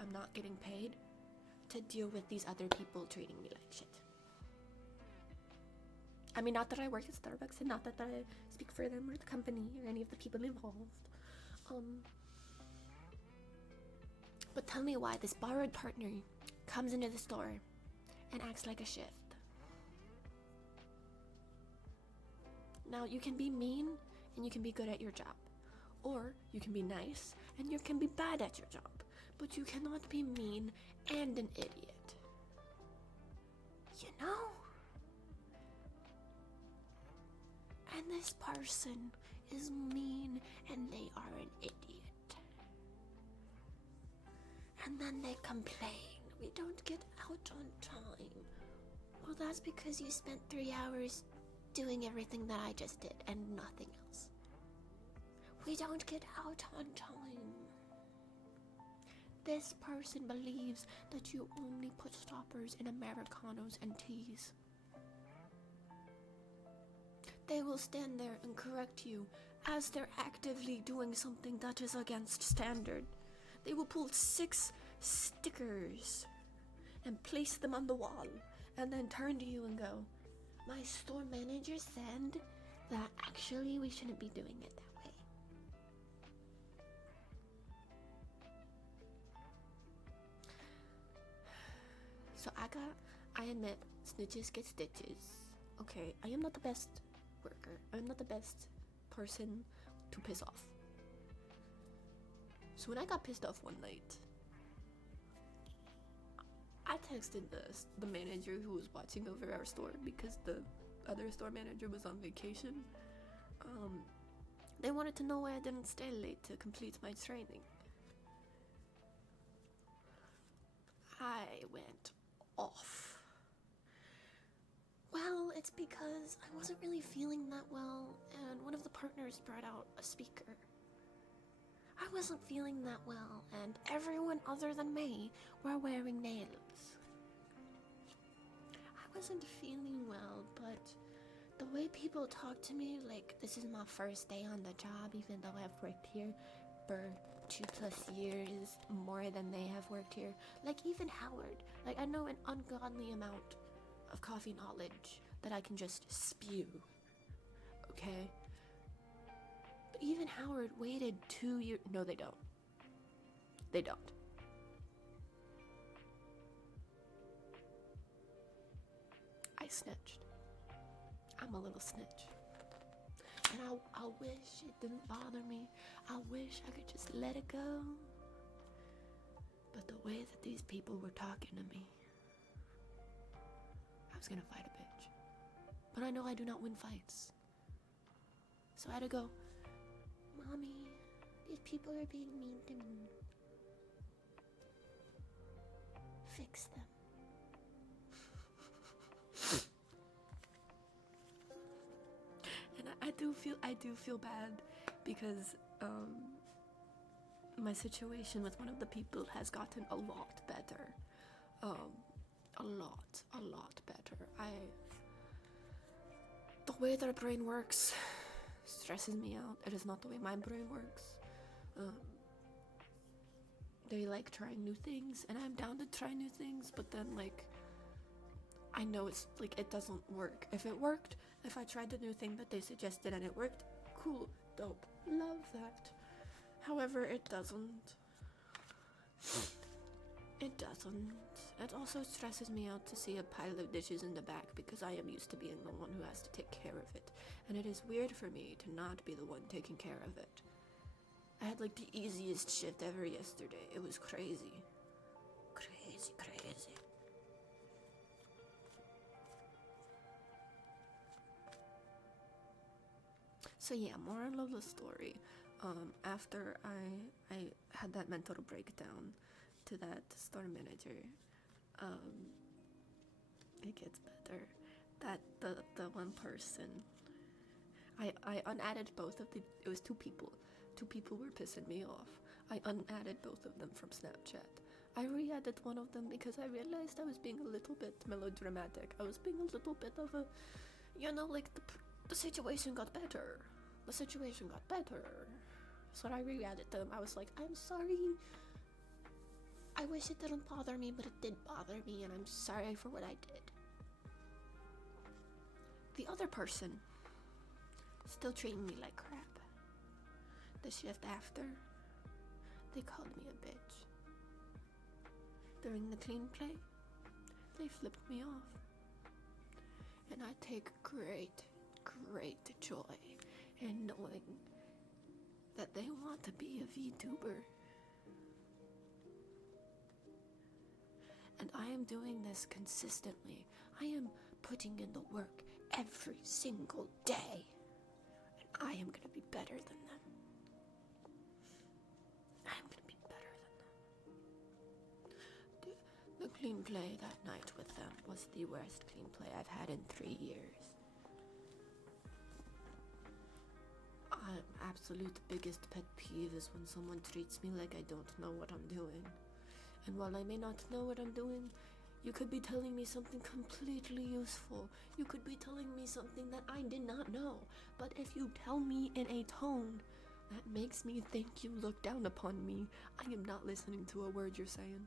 I'm not getting paid to deal with these other people treating me like shit. I mean, not that I work at Starbucks and not that I speak for them or the company or any of the people involved. But tell me why this borrowed partner comes into the store and acts like a shift. Now, you can be mean and you can be good at your job. Or you can be nice and you can be bad at your job. But you cannot be mean and an idiot. You know? And this person is mean and they are an idiot. And then they complain, we don't get out on time. Well, that's because you spent 3 hours doing everything that I just did and nothing else. We don't get out on time. This person believes that you only put stoppers in Americanos and teas. They will stand there and correct you as they're actively doing something that is against standard. They will pull 6 stickers and place them on the wall and then turn to you and go, my store manager said that actually we shouldn't be doing it that way. So I admit, snitches get stitches. Okay, I am not the best worker. I'm not the best person to piss off. So when I got pissed off one night, I texted the manager who was watching over our store because the other store manager was on vacation. They wanted to know why I didn't stay late to complete my training. I went off. Well, it's because I wasn't really feeling that well, and one of the partners brought out a speaker. I wasn't feeling that well, and everyone other than me were wearing nails. I wasn't feeling well, but the way people talk to me, like this is my first day on the job, even though I've worked here for 2+ years more than they have worked here. Like even Howard, like I know an ungodly amount of coffee knowledge that I can just spew. Okay? But even Howard waited 2 years. No, they don't. They don't. I snitched. I'm a little snitch. And I wish it didn't bother me. I wish I could just let it go. But the way that these people were talking to me, I was gonna fight a bitch. But I know I do not win fights. So I had to go, Mommy, these people are being mean to me. Fix them. And I do feel bad because my situation with one of the people has gotten a lot better. A lot better. The way their brain works stresses me out. It is not the way my brain works. They like trying new things, and I'm down to try new things, but then like I know it's like it doesn't work. If it worked, if I tried the new thing that they suggested and it worked, cool, dope, love that. However, it doesn't. It doesn't. It also stresses me out to see a pile of dishes in the back because I am used to being the one who has to take care of it. And it is weird for me to not be the one taking care of it. I had like the easiest shift ever yesterday. It was crazy. Crazy. So yeah, moral of the story. After I had that mental breakdown to that store manager, it gets better. That the one person, I unadded both of the. It was 2 people. 2 people were pissing me off. I unadded both of them from Snapchat. I re-added one of them because I realized I was being a little bit melodramatic. I was being a little bit of a, like the situation got better. The situation got better. So I re-added them. I was like, I'm sorry. I wish it didn't bother me, but it did bother me, and I'm sorry for what I did. The other person still treating me like crap. The shift after, they called me a bitch. During the clean play, they flipped me off. And I take great joy in knowing that they want to be a VTuber. And I am doing this consistently. I am putting in the work every single day. And I am going to be better than them. I am going to be better than them. The clean play that night with them was the worst clean play I've had in 3 years. Absolute biggest pet peeve is when someone treats me like I don't know what I'm doing. And while I may not know what I'm doing, you could be telling me something completely useful. You could be telling me something that I did not know. But if you tell me in a tone that makes me think you look down upon me, I am not listening to a word you're saying.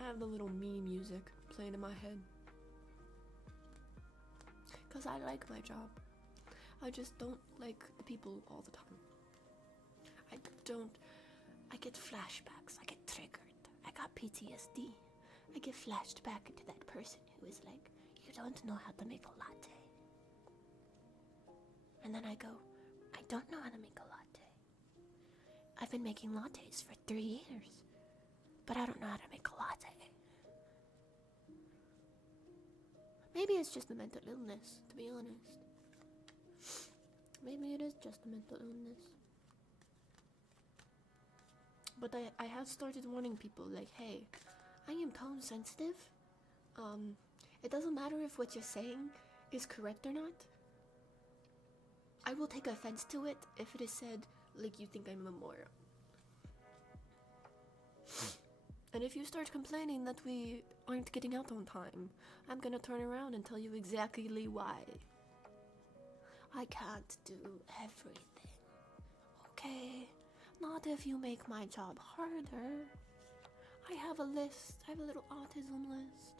I have the little me music playing in my head. Because I like my job. I just don't like the people all the time. I get flashbacks, I get triggered. I got PTSD. I get flashed back into that person who is like, you don't know how to make a latte. And then I go, I don't know how to make a latte. I've been making lattes for 3 years, but I don't know how to make a latte. Maybe it's just a mental illness, to be honest. Maybe it is just a mental illness. But I have started warning people, like, hey, I am tone sensitive. It doesn't matter if what you're saying is correct or not. I will take offense to it if it is said like you think I'm immoral. And if you start complaining that we aren't getting out on time, I'm gonna turn around and tell you exactly why. I can't do everything. Okay? Not if you make my job harder. I have a list. I have a little autism list.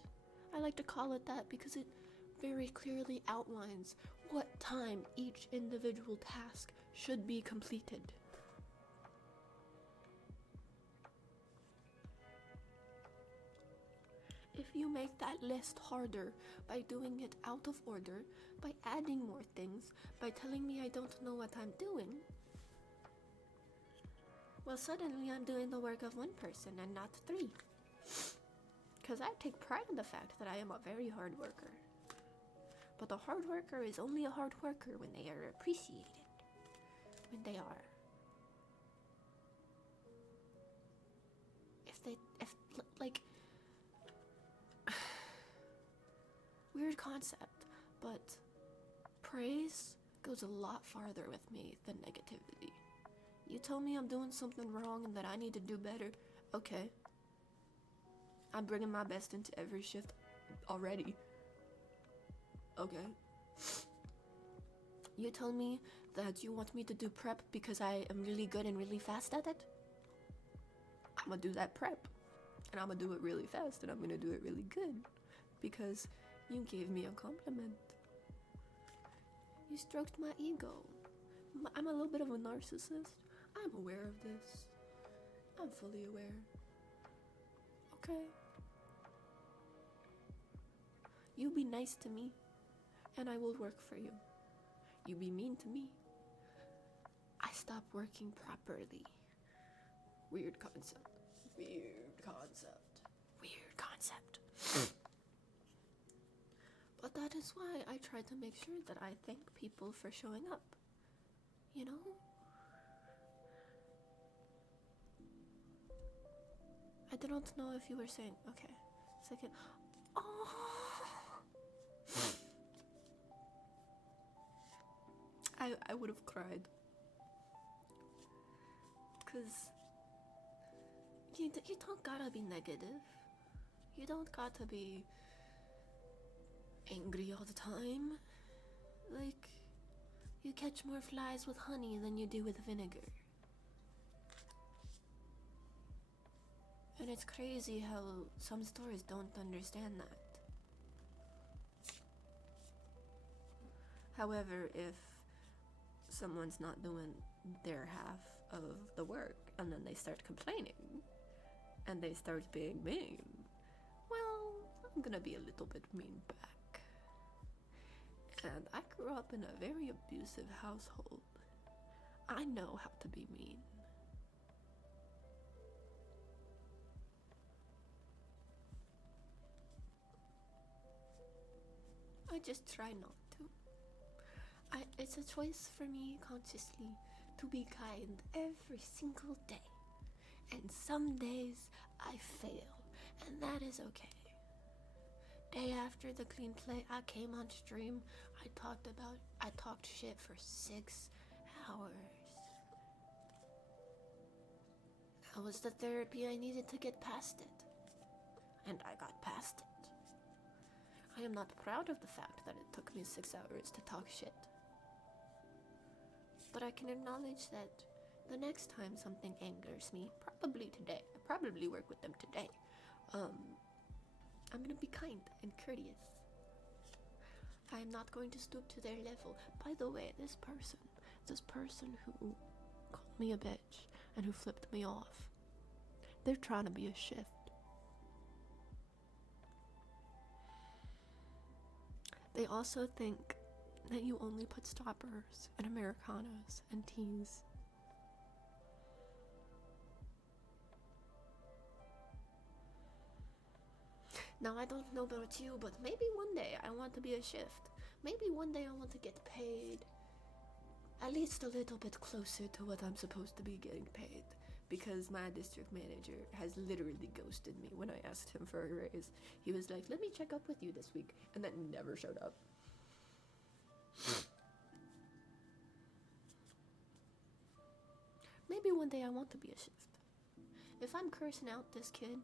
I like to call it that because it very clearly outlines what time each individual task should be completed. If you make that list harder by doing it out of order, by adding more things, by telling me I don't know what I'm doing, well, suddenly I'm doing the work of one person and not three. Because I take pride in the fact that I am a very hard worker. But a hard worker is only a hard worker when they are appreciated. When they are. Weird concept, but praise goes a lot farther with me than negativity. You tell me I'm doing something wrong and that I need to do better, okay. I'm bringing my best into every shift already. Okay. You tell me that you want me to do prep because I am really good and really fast at it. I'm gonna do that prep. And I'm gonna do it really fast and I'm gonna do it really good. Because you gave me a compliment. You stroked my ego. I'm a little bit of a narcissist. I'm aware of this. I'm fully aware. Okay. You be nice to me, and I will work for you. You be mean to me, I stop working properly. Weird concept. Weird concept. Weird concept. But that is why I try to make sure that I thank people for showing up. You know? I don't know if you were saying, okay, second. Oh! I would have cried. Because you don't gotta be negative. You don't gotta be angry all the time. Like, you catch more flies with honey than you do with vinegar. And it's crazy how some stores don't understand that. However, if someone's not doing their half of the work and then they start complaining and they start being mean, well, I'm gonna be a little bit mean back. And I grew up in a very abusive household. I know how to be mean. I just try not to. It's a choice for me consciously to be kind every single day. And some days I fail, and that is okay. Day after the clean play, I came on stream, I talked shit for 6 hours. That was the therapy I needed to get past it. And I got past it. I am not proud of the fact that it took me 6 hours to talk shit. But I can acknowledge that the next time something angers me, probably today, I probably work with them today, I'm gonna be kind and courteous. I am not going to stoop to their level. By the way, this person who called me a bitch and who flipped me off, they're trying to be a shift. They also think that you only put stoppers in Americanos and teas. Now, I don't know about you, but maybe one day I want to be a shift. Maybe one day I want to get paid at least a little bit closer to what I'm supposed to be getting paid. Because my district manager has literally ghosted me when I asked him for a raise. He was like, let me check up with you this week, and then never showed up. Maybe one day I want to be a shift. If I'm cursing out this kid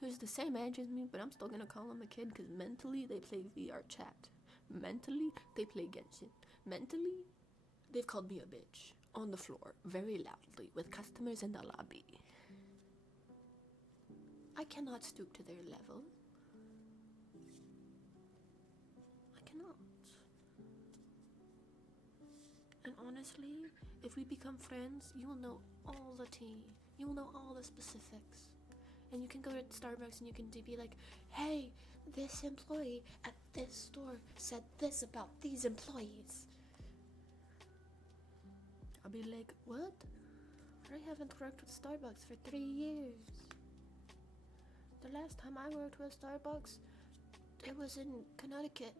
who's the same age as me, but I'm still gonna call him a kid because mentally they play VR chat. Mentally they play Genshin. Mentally they've called me a bitch on the floor very loudly with customers in the lobby. I cannot stoop to their level. I cannot. And honestly, if we become friends, you will know all the tea. You will know all the specifics. And you can go to Starbucks and you can be like, hey, this employee at this store said this about these employees. I'll be like, what? I haven't worked with Starbucks for 3 years. The last time I worked with Starbucks, it was in Connecticut.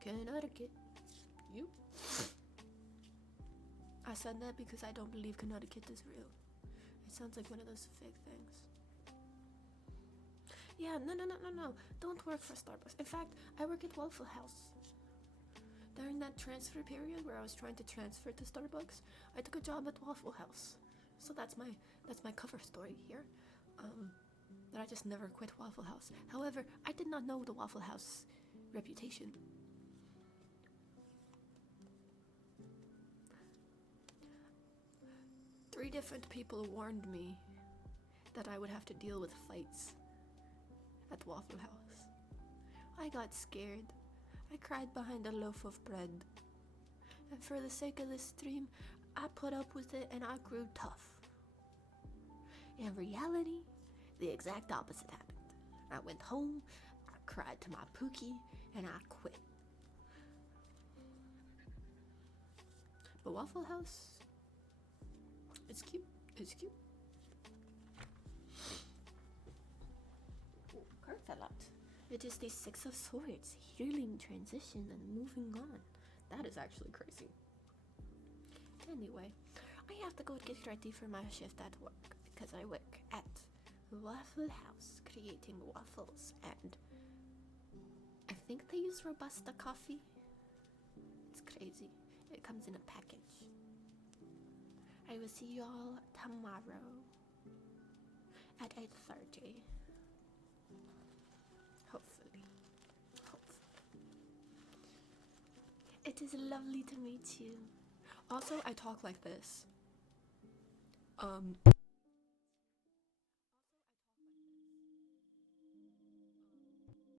Connecticut. You? I said that because I don't believe Connecticut is real. It sounds like one of those fake things. Yeah, no. Don't work for Starbucks. In fact, I work at Waffle House. During that transfer period where I was trying to transfer to Starbucks, I took a job at Waffle House. So that's my cover story here. That I just never quit Waffle House. However, I did not know the Waffle House reputation. Three different people warned me that I would have to deal with fights at Waffle House. I got scared. I cried behind a loaf of bread. And for the sake of this stream, I put up with it and I grew tough. In reality, the exact opposite happened. I went home, I cried to my Pookie, and I quit. But Waffle House, it's cute. It's cute. Card fell out. It is the Six of Swords, healing, transition, and moving on. That is actually crazy. Anyway, I have to go get ready for my shift at work because I work at Waffle House creating waffles, and I think they use Robusta coffee. It's crazy. It comes in a package. I will see y'all tomorrow at 8:30. Hopefully. It is lovely to meet you. Also, I talk like this.